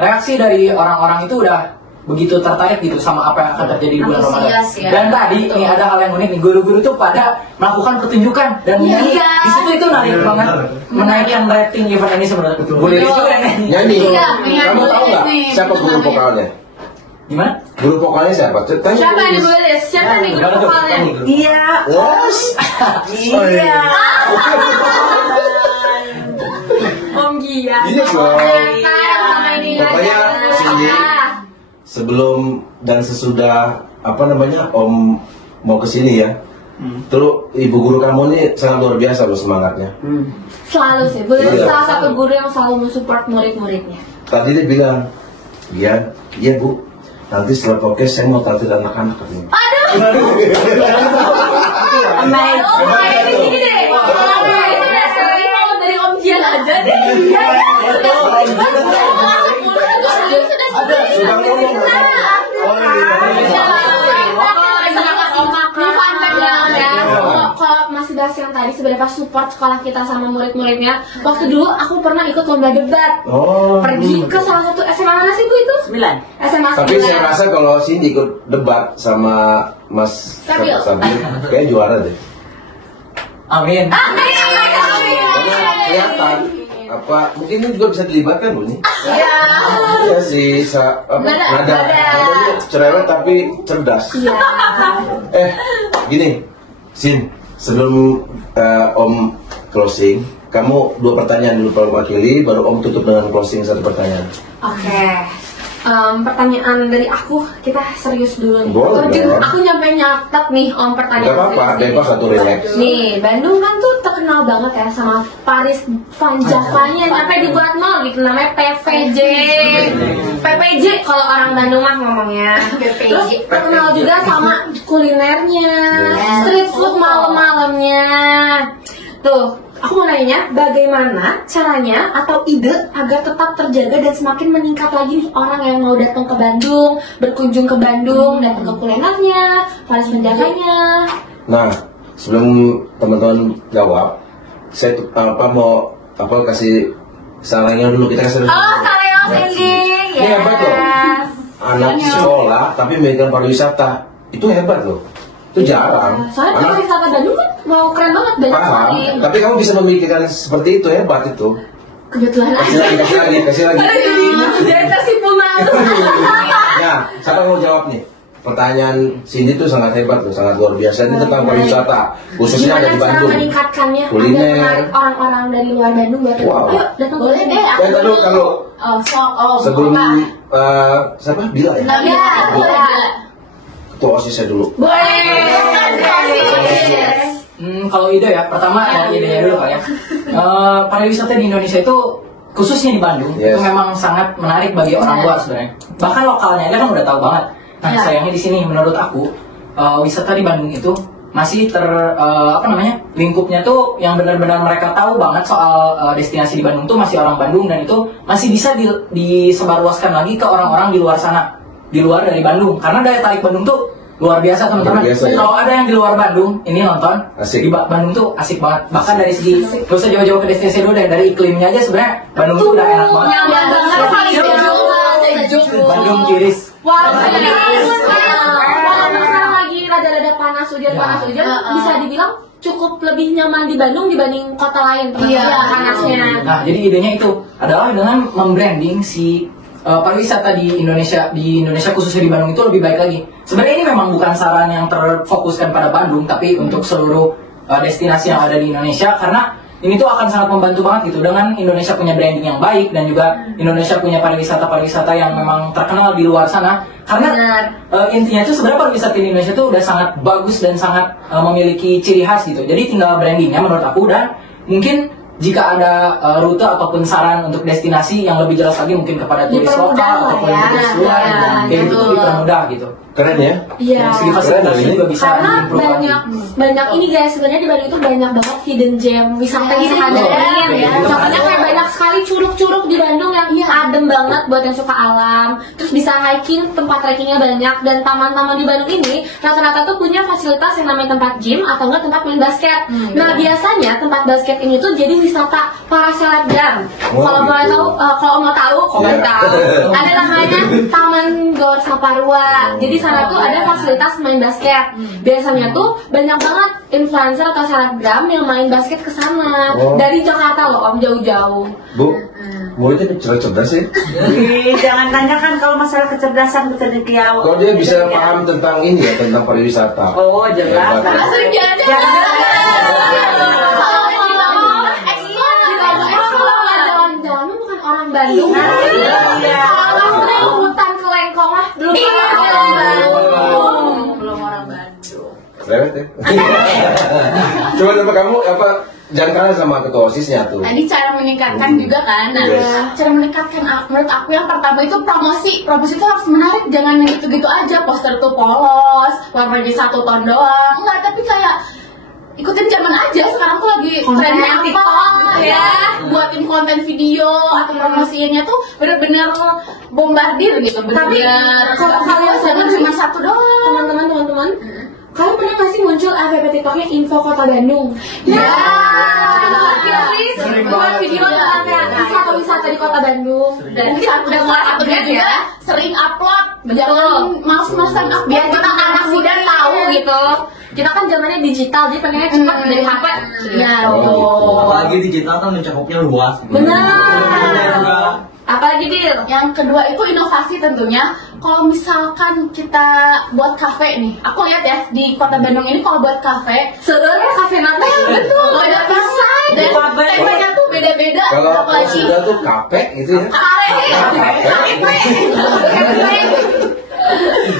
reaksi dari orang-orang itu udah begitu tertarik gitu sama apa yang akan terjadi di bulan Ramadan. Dan tadi ini ada hal yang unik nih, guru-guru tuh pada melakukan pertunjukan dan nyanyi. Di situ itu narik banget, menaikkan rating event ini sebenarnya. Boleh itu nyanyi. Kamu tahu nggak siapa guru vokalnya? Gimana? Guru vokalnya siapa? Siapa nih boleh? Siapa nih guru vokalnya? Iya. Yes. Iya. Om Gia. Iya dong. Pokoknya Cindy sebelum dan sesudah Om mau kesini ya. Terus ibu guru kamu ini sangat luar biasa loh semangatnya. Selalu sih, boleh salah satu guru yang selalu mensupport murid-muridnya. Tadi dia bilang, iya bu, nanti setelah podcast saya mau tampil anak-anak katanya. Aduh. Ini gini deh. Itu dasarnya mau dari Om Jian aja deh. Kalau masih bahas yang tadi sebenarnya support sekolah kita sama murid-muridnya. Waktu dulu aku pernah ikut lomba debat. Pergi ke salah satu SMA mana sih Bu itu? 9. SMA 9. Tapi saya rasa kalau Cindy ikut debat sama Mas Sabil, kayak juara deh. Amin. Kelihatan mungkin ini juga bisa dilibatkan Bu nih. Iya. Iya sih, nada cerewet tapi cerdas. Iya. Gini, Sin, sebelum Om closing, kamu 2 pertanyaan dulu wakili, baru Om tutup dengan closing 1 pertanyaan. Oke. Pertanyaan dari aku, kita serius dulu nih. Boleh. Aku nyampe nyatet nih Om pertanyaan. Gak apa-apa, bebas atau relax. Nih, Bandung kan tuh terkenal banget ya sama Paris Van Javanya sampai dibuat mall gitu namanya PVJ. PPJ kalau orang Bandung mah ngomongnya. Terus terkenal juga sama kulinernya, street food malam-malamnya. Tuh, aku mau nanya, bagaimana caranya atau ide agar tetap terjaga dan semakin meningkat lagi nih orang yang mau datang ke Bandung, berkunjung ke Bandung, datang ke kulinernya, Paris menjaganya. Nah, sebelum teman-teman jawab, saya mau kasih sarannya dulu, kita kasih. Saleo Cindy. Ini hebat loh. Anak sekolah tapi memiliki pariwisata, itu hebat loh. Itu jarang. Soalnya pariwisata Bandung kan mau keren banget, banyak sekali. Tapi kamu bisa memikirkan seperti itu, hebat itu. Kebetulan Kasih lagi. Jadi tersimpulkan. Ya, siapa mau jawab nih? Pertanyaan Cindy itu sangat hebat loh, sangat luar biasa. Ini tentang pariwisata, khususnya ada di Bandung. Gimana cara meningkatkannya kuliner, agar menarik orang-orang dari luar Bandung buat ayo datang ke Bandung deh. Kalau sebelum siapa Bila ya? Bila. Ketua OSIS dulu. Kalau ide ya, pertama dari idenya dulu Pak ya. Pariwisata di Indonesia itu khususnya di Bandung itu memang sangat menarik bagi orang luar sebenarnya. Bahkan lokalnya aja kan udah tahu banget. Nah sayangnya di sini menurut aku wisata di Bandung itu masih lingkupnya tuh yang benar-benar mereka tahu banget soal destinasi di Bandung tuh masih orang Bandung, dan itu masih bisa disebarluaskan lagi ke orang-orang di luar sana, di luar dari Bandung, karena daya tarik Bandung tuh luar biasa teman-teman. Kalau ada yang di luar Bandung ini nonton di Bandung tuh asik banget, bahkan dari segi gak usah jauh-jauh ke destinasi dulu deh, dari iklimnya aja sebenarnya Bandung tuh udah enak banget. Bandung Kiris. Lagi rada-rada panas hujan bisa dibilang cukup lebih nyaman di Bandung dibanding kota lain panasnya. Nah jadi idenya itu adalah dengan membranding si pariwisata di Indonesia khususnya di Bandung itu lebih baik lagi. Sebenarnya ini memang bukan saran yang terfokuskan pada Bandung, tapi untuk seluruh destinasi yang ada di Indonesia, karena ini tuh akan sangat membantu banget gitu dengan Indonesia punya branding yang baik dan juga Indonesia punya pariwisata yang memang terkenal di luar sana. Karena intinya itu sebenarnya pariwisata di Indonesia tuh udah sangat bagus dan sangat memiliki ciri khas gitu. Jadi tinggal brandingnya menurut aku, dan mungkin jika ada rute ataupun saran untuk destinasi yang lebih jelas lagi mungkin kepada turis lokal ataupun turis luar kayak gitu dipermudah gitu. Keren ya? Iya. Dari segi fasilitas juga bisa karena banyak ini guys, sebenarnya di Bandung itu banyak banget hidden gem wisata yang sadar ya. Contohnya kayak banyak sekali curug-curug di Bandung yang adem banget buat yang suka alam. Terus bisa hiking, tempat trekkingnya banyak, dan taman-taman di Bandung ini rata-rata tuh punya fasilitas yang namanya tempat gym atau enggak tempat main basket. Nah biasanya tempat basket ini tuh jadi wisata para selebgram. Kalau boleh tahu, kalau mau tahu, ada namanya Taman Gor Saparua. Jadi sana tuh ada fasilitas main basket. Biasanya tuh banyak banget influencer atau selebgram yang main basket ke sana. Dari Jakarta loh, Om, jauh-jauh. Bu, muridnya cerdas ya? Jangan tanyakan kalau masalah kecerdasan kecerdikian. Kalau dia bisa paham tentang ini ya, tentang pariwisata. Oh, jelas. Karena sering jalan-jalan. Jalan-jalan bukan orang Bandung. Kalau hutan kelengkong lah belum orang Bandung. Belum orang Bandung. Lewat ya. Coba kamu jangan kalah sama ketua OSISnya tuh. Tadi cara meningkatkan juga kan. Nah, cara meningkatkan menurut aku yang pertama itu promosi. Promosi itu harus menarik, jangan gitu-gitu aja. Poster tuh polos, warnanya 1 ton doang. Enggak, tapi kayak ikutin zaman aja. Sekarang tuh lagi trennya apa ya, buatin konten video atau promosiinnya tuh bener-bener bombardir gitu. Tapi kalau kalian jangan cuma 1 doang. Teman-teman, kalian pernah nggak sih muncul FYP TikToknya Info Kota Bandung? Sering buat banget. video kayak wisata di Kota Bandung. Dan kita udah mulai update juga, sering upload. Jangan males-malesan upload. Biar kita anak muda tahu gitu. Kita kan zamannya digital, jadi pengennya cepat dari HP. Ya, Apalagi digital kan mencakupnya luas. benar. Apalagi Dil? Yang kedua itu inovasi tentunya. Kalau misalkan kita buat kafe nih, aku lihat ya di Kota Bandung ini kalau buat kafe, sebenarnya kafe nanti betul, ada pisah dan temanya tuh beda-beda. Kalau Apalagi sudah tuh kapek gitu ya.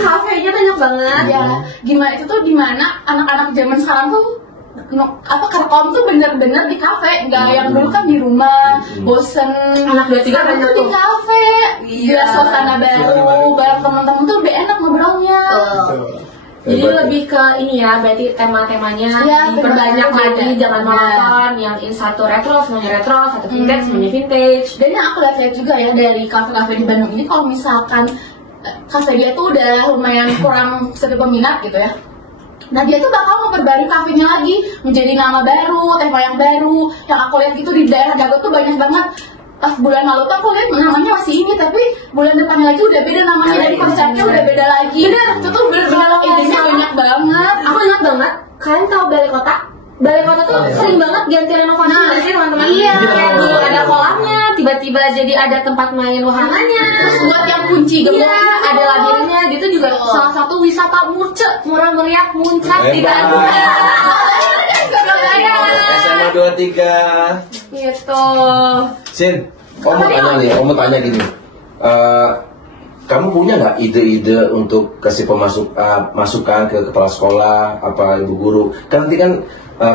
kafenya banyak banget. Ya, gimana itu tuh dimana anak-anak zaman sekarang tuh kerkom tuh bener-bener di kafe, nggak yang dulu kan di rumah bosen. Anak 23 sekarang banyak tuh di tuh. kafe, biar suasana baru, bareng teman-teman tuh lebih enak ngobrolnya. Jadi lebih ke ini ya, berarti tema-temanya Ya, diperbanyak tema-temanya lagi, beda. jangan monoton. Yang satu retro, semuanya retro, satu vintage, semuanya vintage. Dan yang aku lihat juga ya dari kafe-kafe di Bandung ini, kalau misalkan kafe dia tuh udah lumayan kurang sepi peminat gitu ya, nah dia tuh bakal memperbarui kafenya lagi menjadi nama baru, tema yang baru. Yang aku lihat gitu di daerah Dago tuh banyak banget. Pas bulan lalu tuh aku lihat namanya masih ini, tapi bulan depan lagi udah beda namanya dan konsepnya udah beda lagi. Bener, itu tuh bener-bener idenya banyak banget. Aku ingat banget, kalian tahu Balai Kota? Balai Kota tuh sering banget ganti renovasi nggak sih teman-teman? Iya. Kayak dulu ada kolamnya, tiba-tiba jadi ada tempat main wahananya. Terus buat yang kunci gembok Ada labirinnya, gitu juga salah satu wisata murah meriah muncak di Bandung. SMA 23. Gitu. Sin, Om mau tanya gini. Kamu punya nggak ide-ide untuk kasih masukan ke kepala sekolah, apa ibu guru? Kan nanti kan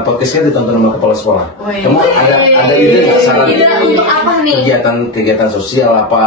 podcastnya ditonton sama kepala sekolah. Kamu ada ide nggak saran? Ide untuk apa nih? Kegiatan sosial apa?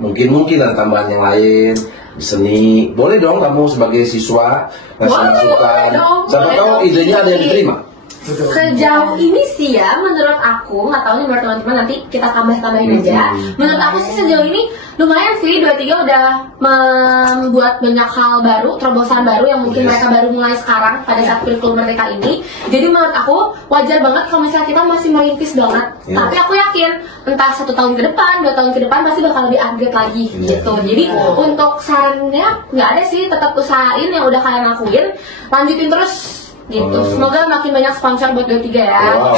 Mungkin ada tambahan yang lain. Seni, boleh dong kamu sebagai siswa ngasih masukan. Siapa tahu idenya ada yang diterima. Sejauh ini sih ya, menurut aku, nggak tahu nih menurut teman-teman, nanti kita tambahin aja. Menurut aku sih sejauh ini lumayan sih, 23 udah membuat banyak hal baru, terobosan baru yang mungkin mereka baru mulai sekarang pada saat kurikulum merdeka ini. Jadi menurut aku wajar banget kalau misalnya kita masih merintis banget. Tapi aku yakin entah 1 tahun ke depan, 2 tahun ke depan pasti bakal lebih upgrade lagi gitu. Jadi untuk sarannya nggak ada sih, tetap usahain yang udah kalian lakuin, lanjutin terus. Gitu. Semoga makin banyak sponsor buat 23 ya. Wow.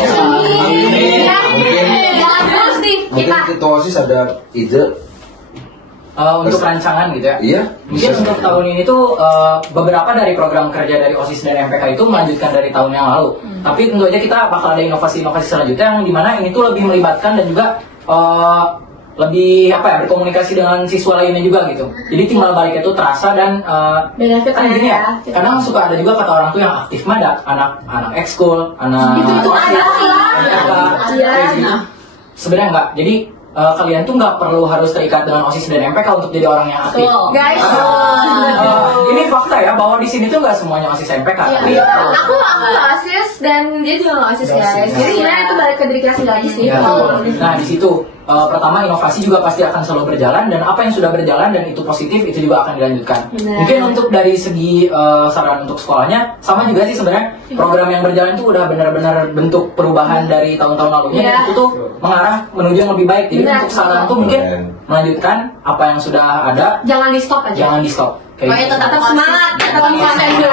Ya, jalan terus nih Mungkin kita. ketua OSIS ada ide untuk rancangan gitu ya. Iya. Mungkin untuk tahun ini tuh beberapa dari program kerja dari OSIS dan MPK itu melanjutkan dari tahun yang lalu. Tapi tentu aja kita bakal ada inovasi-inovasi selanjutnya yang dimana ini tuh lebih melibatkan dan juga lebih berkomunikasi dengan siswa lainnya juga gitu. Jadi timbal balik itu terasa dan kan gini ya. Kadang suka ada juga kata orang tuh yang aktif mah ada anak ekskul, anak itu ada. Sebenarnya enggak. Jadi kalian tuh nggak perlu harus terikat dengan OSIS dan MPK untuk jadi orang yang aktif. Guys, ini fakta ya bahwa di sini tuh nggak semuanya OSIS MPK. Tapi aku nggak OSIS dan dia juga nggak OSIS guys. Jadi sebenarnya itu balik ke diri kita sendiri sih. Nah di situ pertama inovasi juga pasti akan selalu berjalan dan apa yang sudah berjalan dan itu positif itu juga akan dilanjutkan. Mungkin untuk dari segi saran untuk sekolahnya sama juga sih sebenarnya program yang berjalan itu udah benar-benar bentuk perubahan dari tahun-tahun lalunya dan itu tuh mengarah menuju yang lebih baik. Jadi untuk saran tuh mungkin melanjutkan apa yang sudah ada. Jangan di stop aja. Jangan di stop. Tetap semangat, tetap konten dulu.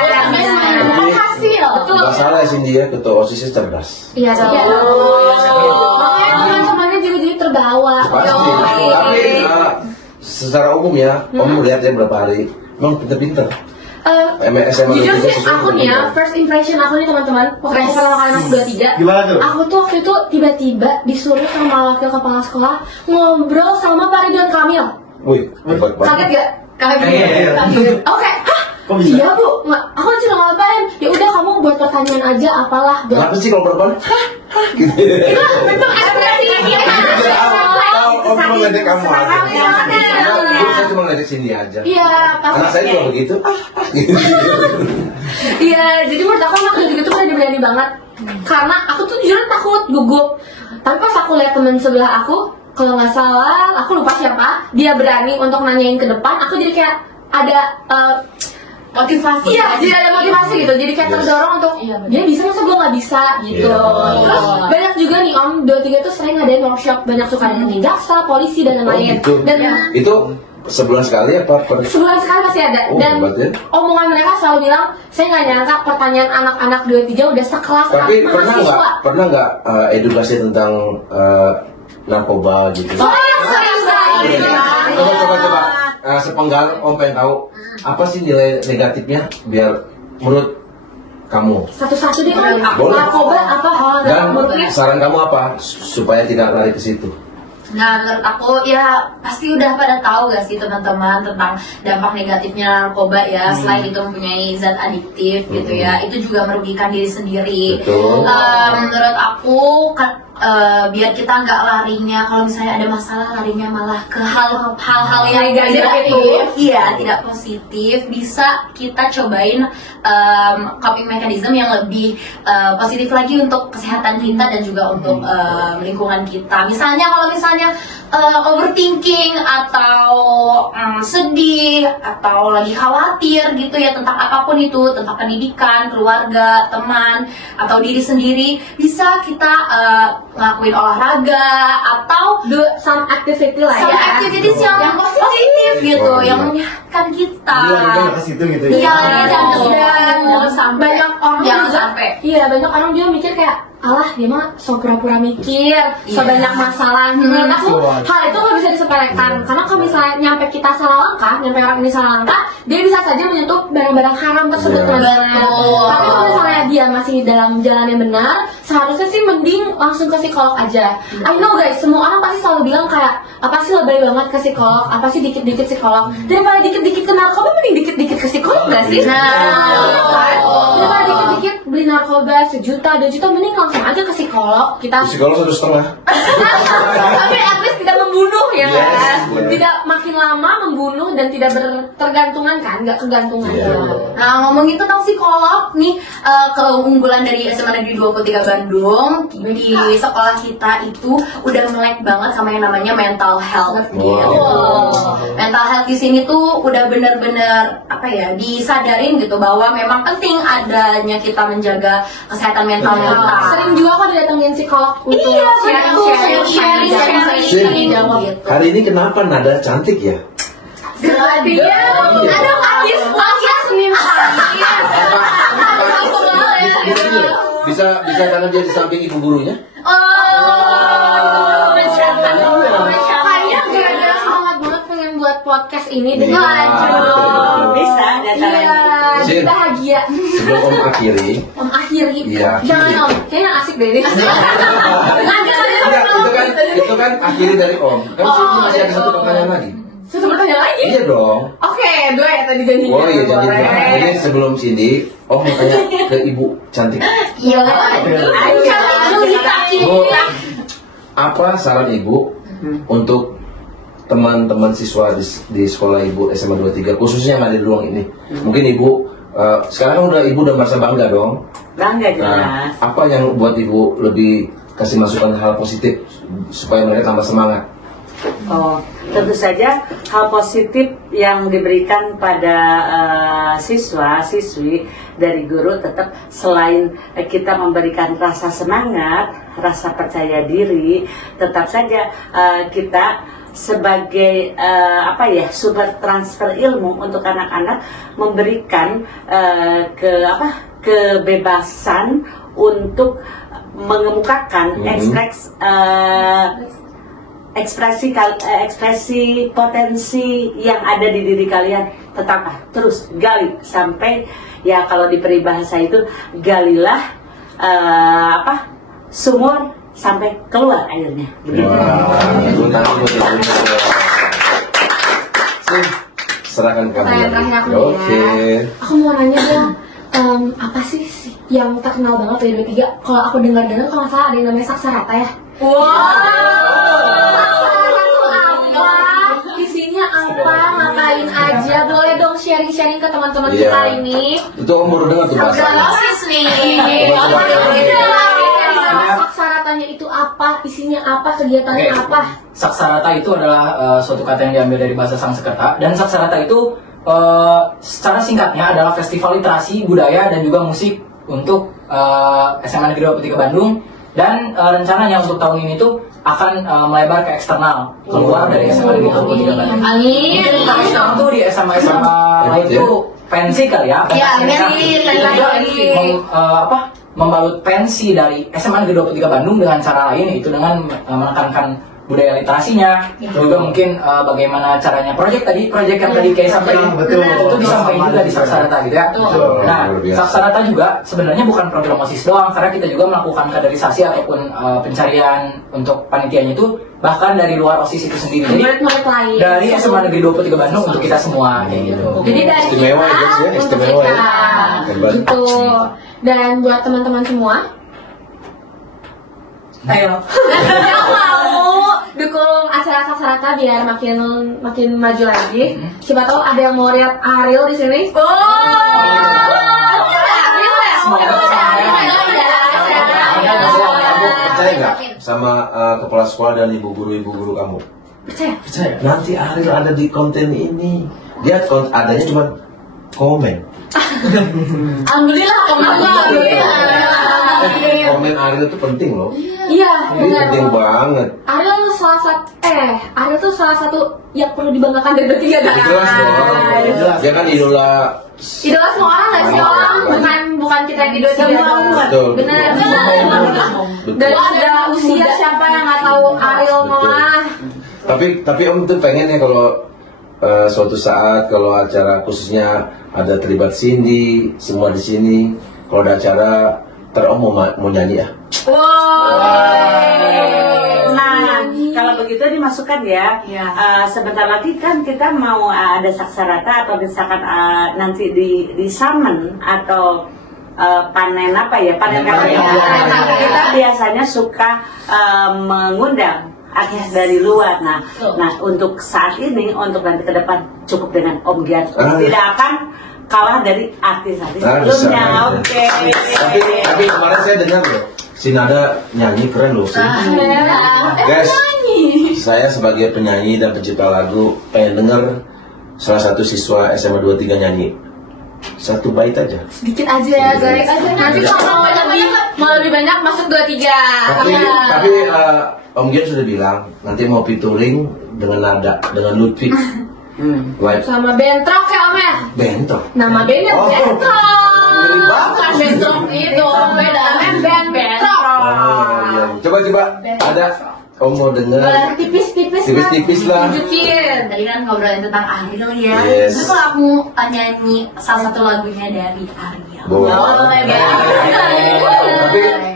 Betul. Gak salah sih dia ketua OSIS cerdas. Iya dong. Makanya teman-temannya juga jadi terbawa. Pasti. Tapi secara umum ya, Om lihatnya berapa hari, emang pinter-pinter. Jujur sih aku nih ya, first impression aku nih teman-teman, waktu aku pertama kali masuk 23. Gimana tuh? Aku tuh waktu itu tiba-tiba disuruh sama wakil kepala sekolah ngobrol sama Pak Ridwan Kamil. Wih, hebat banget. Kaget gak? Kaget. Oke, hah? Iya bu, aku cuma ngapain? Ya udah kamu buat pertanyaan aja, apalah. Kenapa sih kalau perempuan? Gitu. Itu bentuk ekspresi kita. Om cuma ngeledek kamu aja. Saya cuma ngeledek Cindy aja. Iya, anak saya juga begitu. Gitu. Iya, jadi menurut aku anak gitu tuh berani banget. Karena aku tuh jujur takut, gugup. Tapi pas aku lihat teman sebelah aku, kalau nggak salah, aku lupa siapa, dia berani untuk nanyain ke depan. Aku jadi kayak ada motivasi. Iya, jadi ada motivasi gitu. Jadi kayak terdorong untuk dia bisa, masa gue nggak bisa gitu. Terus banyak juga nih Om 23 tuh sering ngadain workshop, banyak suka datengin jaksa, polisi dan lain-lain. Dan itu sebulan sekali apa? Sebulan sekali pasti ada. Dan omongan mereka selalu bilang, saya nggak nyangka pertanyaan anak-anak 23 udah sekelas tapi mahasiswa. pernah nggak edukasi tentang narkoba gitu? Sering sekali. Coba. Sepenggal Om pengen tahu apa sih nilai negatifnya biar menurut kamu? Satu-satu deh Om. Boleh. Narkoba apa hal Dan saran kamu apa supaya tidak lari ke situ? Nah, menurut aku ya pasti udah pada tahu gak sih teman-teman tentang dampak negatifnya narkoba ya. Selain itu mempunyai zat adiktif gitu ya, itu juga merugikan diri sendiri. Menurut aku biar kita nggak larinya, kalau misalnya ada masalah larinya malah ke hal-hal yang negatif, iya tidak positif, bisa kita cobain coping mechanism yang lebih positif lagi untuk kesehatan kita dan juga untuk lingkungan kita. Misalnya kalau misalnya overthinking atau sedih atau lagi khawatir gitu ya tentang apapun itu, tentang pendidikan, keluarga, teman atau diri sendiri, bisa kita ngelakuin olahraga atau do some activity lah ya. Some activities yang positif gitu, yang menyehatkan kita. Iya, ke situ gitu ya. Iya, dan banyak orang jangan juga sampai. Iya, banyak orang juga mikir kayak alah dia mah so pura-pura mikir, so banyak masalah. Menurut aku hal itu nggak bisa disepelekan karena kalau misalnya nyampe kita salah langkah, nyampe orang ini salah langkah, dia bisa saja menyentuh barang-barang haram tersebut. Tapi kalau misalnya dia masih dalam jalan yang benar, seharusnya sih mending langsung ke psikolog aja. I know guys, semua orang pasti selalu bilang kayak apa sih lebay banget ke psikolog, apa sih dikit-dikit psikolog, daripada dikit-dikit ke narkoba mending dikit-dikit ke psikolog nggak sih? Daripada dikit-dikit beli narkoba 1 juta, 2 juta, mending langsung aja ke psikolog. Psikolog 1,5. Tapi at least tidak membunuh ya kan, tidak makin lama membunuh dan tidak bertergantungan kan, nggak kegantungan. Nah, ngomongin tentang psikolog nih, keunggulan dari SMA Negeri 23 Bandung di sekolah kita itu udah melek banget sama yang namanya mental health gitu. Mental health di sini tuh udah bener-bener apa ya, disadarin gitu bahwa memang penting adanya kita menjaga kesehatan mental kita. Sering juga kok didatengin psikolog untuk sharing. Hari ini kenapa nada cantik ya? Dia ada Akia Senin Bisa karena dia di samping ibu gurunya? Kayaknya gara-gara semangat banget pengen buat podcast ini dengan bisa datang Sin, bahagia. Sebelum Om akhiri. Om akhiri. Iya. Jangan Om, kayaknya asik deh ini. Itu kan akhiri dari Om. Kan masih ada satu pertanyaan lagi. Satu pertanyaan lagi? Iya dong. Oke, 2 ya tadi janjinya. Oh iya janji. Ini sebelum Cindy, Om mau tanya ke Ibu cantik. Iya. Bu, apa saran Ibu untuk teman-teman siswa di sekolah Ibu SMA 23 khususnya yang ada di ruang ini? Mungkin Ibu sekarang kan udah merasa bangga dong. Bangga jelas. Apa yang buat Ibu lebih kasih masukan hal positif supaya mereka tambah semangat? Oh, tentu saja hal positif yang diberikan pada siswa-siswi dari guru tetap selain kita memberikan rasa semangat, rasa percaya diri, tetap saja kita sebagai sumber transfer ilmu untuk anak-anak memberikan kebebasan untuk mengemukakan ekspresi potensi yang ada di diri kalian. Tetap terus gali sampai ya kalau di peribahasa itu galilah sumur sampai keluar airnya. Begitu. Serahkan kamu. Oke. Aku mau nanya dia, apa sih yang terkenal banget dari B3? Kalau aku dengar-dengar kalau nggak salah ada yang namanya Saksarata ya. Ngapain aja, boleh dong sharing-sharing ke teman-teman kita ini. Itu Om baru dengar tuh bahasanya. Saksaratanya itu apa, isinya apa, kegiatannya apa? Saksarata itu adalah suatu kata yang diambil dari bahasa Sanskerta, dan Saksarata itu secara singkatnya adalah festival literasi, budaya, dan juga musik untuk SMA Negeri 23 Bandung. Dan rencananya untuk tahun ini tuh akan melebar ke eksternal, keluar dari SMA Negeri 23 Bandung. Mungkin kami sekarang tuh di SMA itu pensi kali ya. Membalut pensi dari SMA Negeri 23 Bandung dengan cara lain, yaitu dengan menekankan budaya literasinya, juga mungkin bagaimana caranya proyek yang tadi kayak sampaikan itu disampaikan juga di Saksarata gitu ya. Nah, Saksarata juga sebenarnya bukan program OSIS doang, karena kita juga melakukan kaderisasi ataupun pencarian untuk panitianya itu bahkan dari luar OSIS itu sendiri. Jadi dari SMA Negeri 23 Bandung untuk kita semua kayak gitu. Jadi dari istimewa ya, istimewa ya. Gitu. Dan buat teman-teman semua, ayo mau dukung acara Saksarata biar makin maju lagi. Siapa tahu ada yang mau lihat Ariel di sini. Percaya nggak sama kepala sekolah dan ibu guru kamu? Percaya. Nanti Ariel ada di konten ini. Dia adanya cuma komen. Alhamdulillah komen Ariel itu penting loh. Iya, benar. Penting banget. Ariel tuh salah satu yang perlu dibanggakan dari bertiga guys. Jelas dong. Dia kan idola semua orang nggak sih bukan kita yang idola semua. Benar. Dari segala usia siapa yang nggak tahu Ariel mah. Tapi Om tuh pengen ya kalau suatu saat kalau acara khususnya ada terlibat Cindy semua di sini, kalau ada acara Om mau nyanyi ya. Nah, kalau begitu dimasukkan ya. Sebentar lagi kan kita mau ada Saksarata atau misalkan nanti di summon atau panen panen karya. Kita biasanya suka mengundang artis dari luar. Nah, untuk saat ini, untuk nanti ke depan cukup dengan Om Gian. Tidak akan kalah dari artis-artis sebelumnya. Oke. Tapi kemarin saya dengar loh, si Nada nyanyi keren loh sih. Guys, saya sebagai penyanyi dan pencipta lagu pengen denger salah satu siswa SMA 23 nyanyi. Satu bait aja. Sedikit aja, gorek aja. Nanti kalau mau lebih banyak masuk 23. Tapi Om Gian sudah bilang nanti mau featuring dengan Nada, dengan Lutfi. Sama Bentrok ya Om ya? Bentrok? Nama bandnya Bentrok. Bukan Bentrok itu, beda. Bentrok. Coba Om mau denger. Boleh tipis-tipis lah. Tunjukin. Tadi kan ngobrolin tentang Ariel ya. Yes. Terus kalau aku nyanyi salah satu lagunya dari Ariel. Boleh.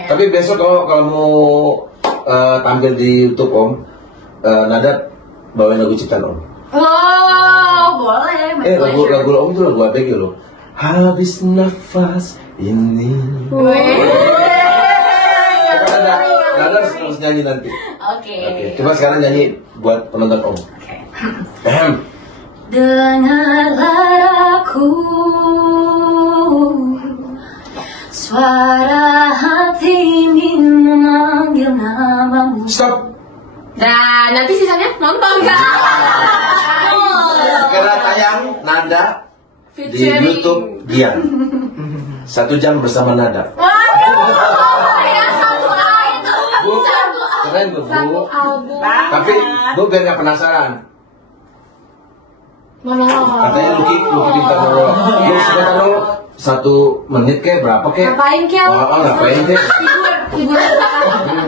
Tapi besok kalau mau tampil di YouTube Om, Nada bawain lagu ciptaan Om. Wow, boleh. Lagu Om tuh lagu ABG loh. Habis nafas ini. Nada harus nyanyi nanti. Oke. Coba sekarang nyanyi buat penonton Om. Dengarlah aku, suara hati ini memanggil namamu. Stop. Dan nanti sisanya nonton kan? Segera tayang Nada di YouTube Gian. 1 jam bersama Nada. Keren tuh Bu. Tapi Bu biar nggak penasaran. Katanya Lucky pintar dulu. Lu sebentar dulu 1 menit kayak berapa kayak? Ngapain Kel? Ngapain kayak? Hibur.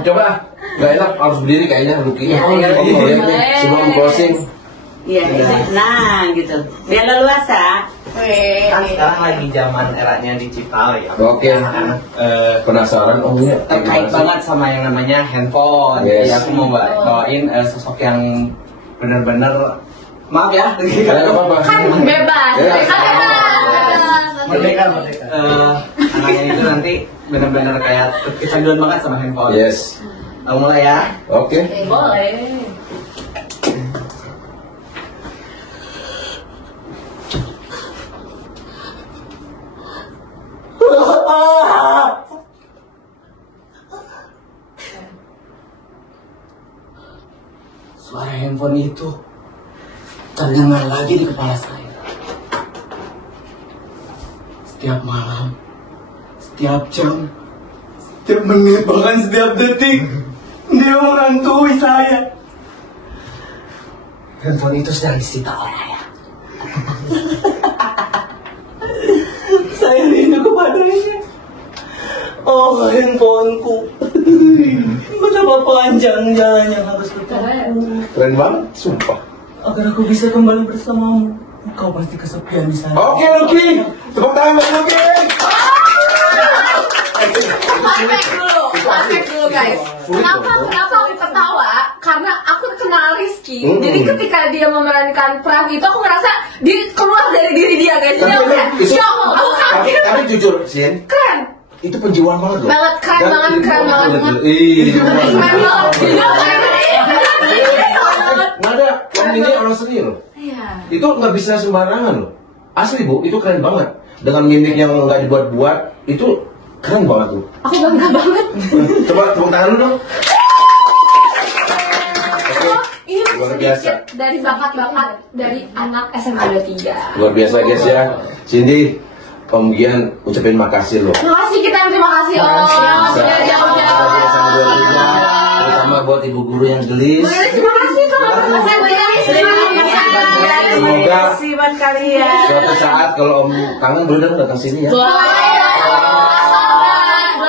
Coba nggak enak harus berdiri kayaknya Lucky. Sebelum closing. Iya, nah gitu. Biar leluasa. Kan sekarang lagi zaman eranya digital ya. Oke. Penasaran Omnya? Terkait banget sama yang namanya handphone. Yes. Jadi aku mau bawain sosok yang benar-benar maaf ya. Kalian apa-apa? Kan bebas. Merdeka. Anaknya itu nanti benar-benar kayak kecanduan banget sama handphone. Yes. Aku mulai ya. Oke. Boleh. Suara handphone itu terdengar lagi di kepala saya. Setiap malam, setiap jam, setiap menit, bahkan setiap detik, dia menghantui saya. Handphone itu sedang disita oleh saya rindu kepadanya. Oh, handphoneku. Betapa panjang jalan yang harus kutempuh. Keren banget, sumpah. Agar aku bisa kembali bersamamu. Kau pasti kesepian di sana. Oke, Lucky. Tepuk tangan buat Lucky. Perfect dulu guys. Kenapa aku ketawa? Karena aku kenal Rizky. Jadi ketika dia memerankan peran itu, aku ngerasa dia keluar dari diri dia guys. Jadi aku kayak, ya Allah, aku kaget. Tapi jujur, Sin. Keren. Itu penjualan banget loh. Banget, keren banget. Nada, Om ini orang seni loh. Iya. Itu nggak bisa sembarangan loh. Asli Bu, itu keren banget. Dengan mimik yang nggak dibuat-buat, itu keren banget tuh. Aku bangga banget. Coba tepuk tangan dulu dong. Ini Luar sedikit biasa. dari bakat-bakat dari anak SMA 23. Luar biasa guys ya. Cindy, Om Gian ucapin makasih loh. Makasih, kita yang terima kasih Om. Sudah jauh-jauh. Sama 25, terutama buat ibu guru yang gelis. Terima kasih teman-teman saya. Semoga buat kalian. suatu saat kalau Om kangen boleh dong datang sini ya. 2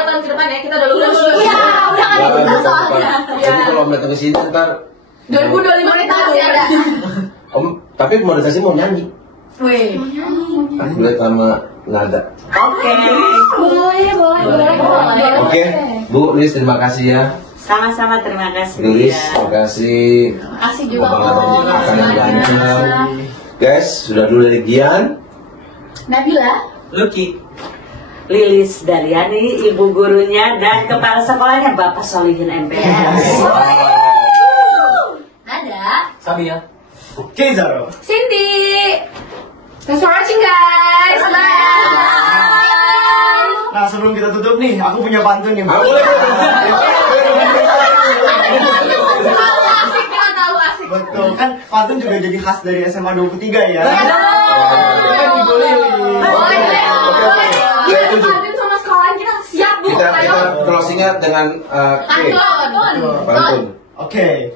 tahun ke depan ya, kita udah lulus. Iya, udah gak ada kita soalnya. Jadi kalau Om datang ke sini ntar 2025 kita masih ada. Om, tapi monetisasi mau nyanyi. Wih. Boleh sama Nada. Oke. Boleh. Oke, Bu Liz terima kasih ya. Sama-sama, terima kasih. Liz, ya. terima kasih. Makasih juga Om. Makan yang banyak. Guys, sudah dulu dari Gian. Nabila. Lucky. Lilis Daryani, ibu gurunya dan kepala sekolahnya Bapak Solihin MPS. Nada. Sabi ya. Keizaro. Cindy. Thanks for watching guys. Bye. Nah, sebelum kita tutup nih, aku punya pantun nih. Boleh. Asik, kita tahu asik. Betul, kan pantun juga jadi khas dari SMA 23 ya. Kan dibolehin. Iya, pantun sama sekolahan kita siap Bu. Kita closingnya dengan pantun. Oke.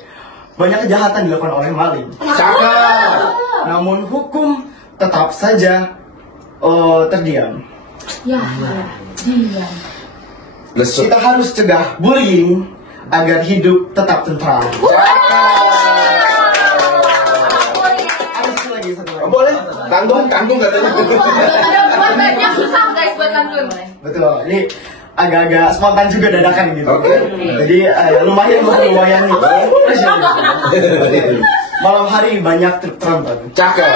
Banyak kejahatan dilakukan oleh maling. Cakep. Namun hukum tetap saja terdiam. Ya, diam. Lesuk. Kita harus cegah bullying agar hidup tetap tentram. Boleh, tanggung katanya. Ada banyak susah guys buat tanggung. Betul, ini agak-agak spontan juga dadakan gitu. Oke. Jadi lumayan nih. Malam hari banyak truk tronton. Cakep.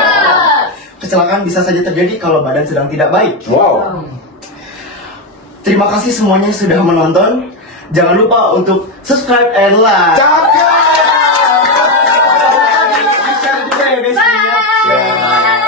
Kecelakaan bisa saja terjadi kalau badan sedang tidak baik. Wow. Terima kasih semuanya sudah menonton. Jangan lupa untuk subscribe and like. Cakep. Share juga ya guys. Share.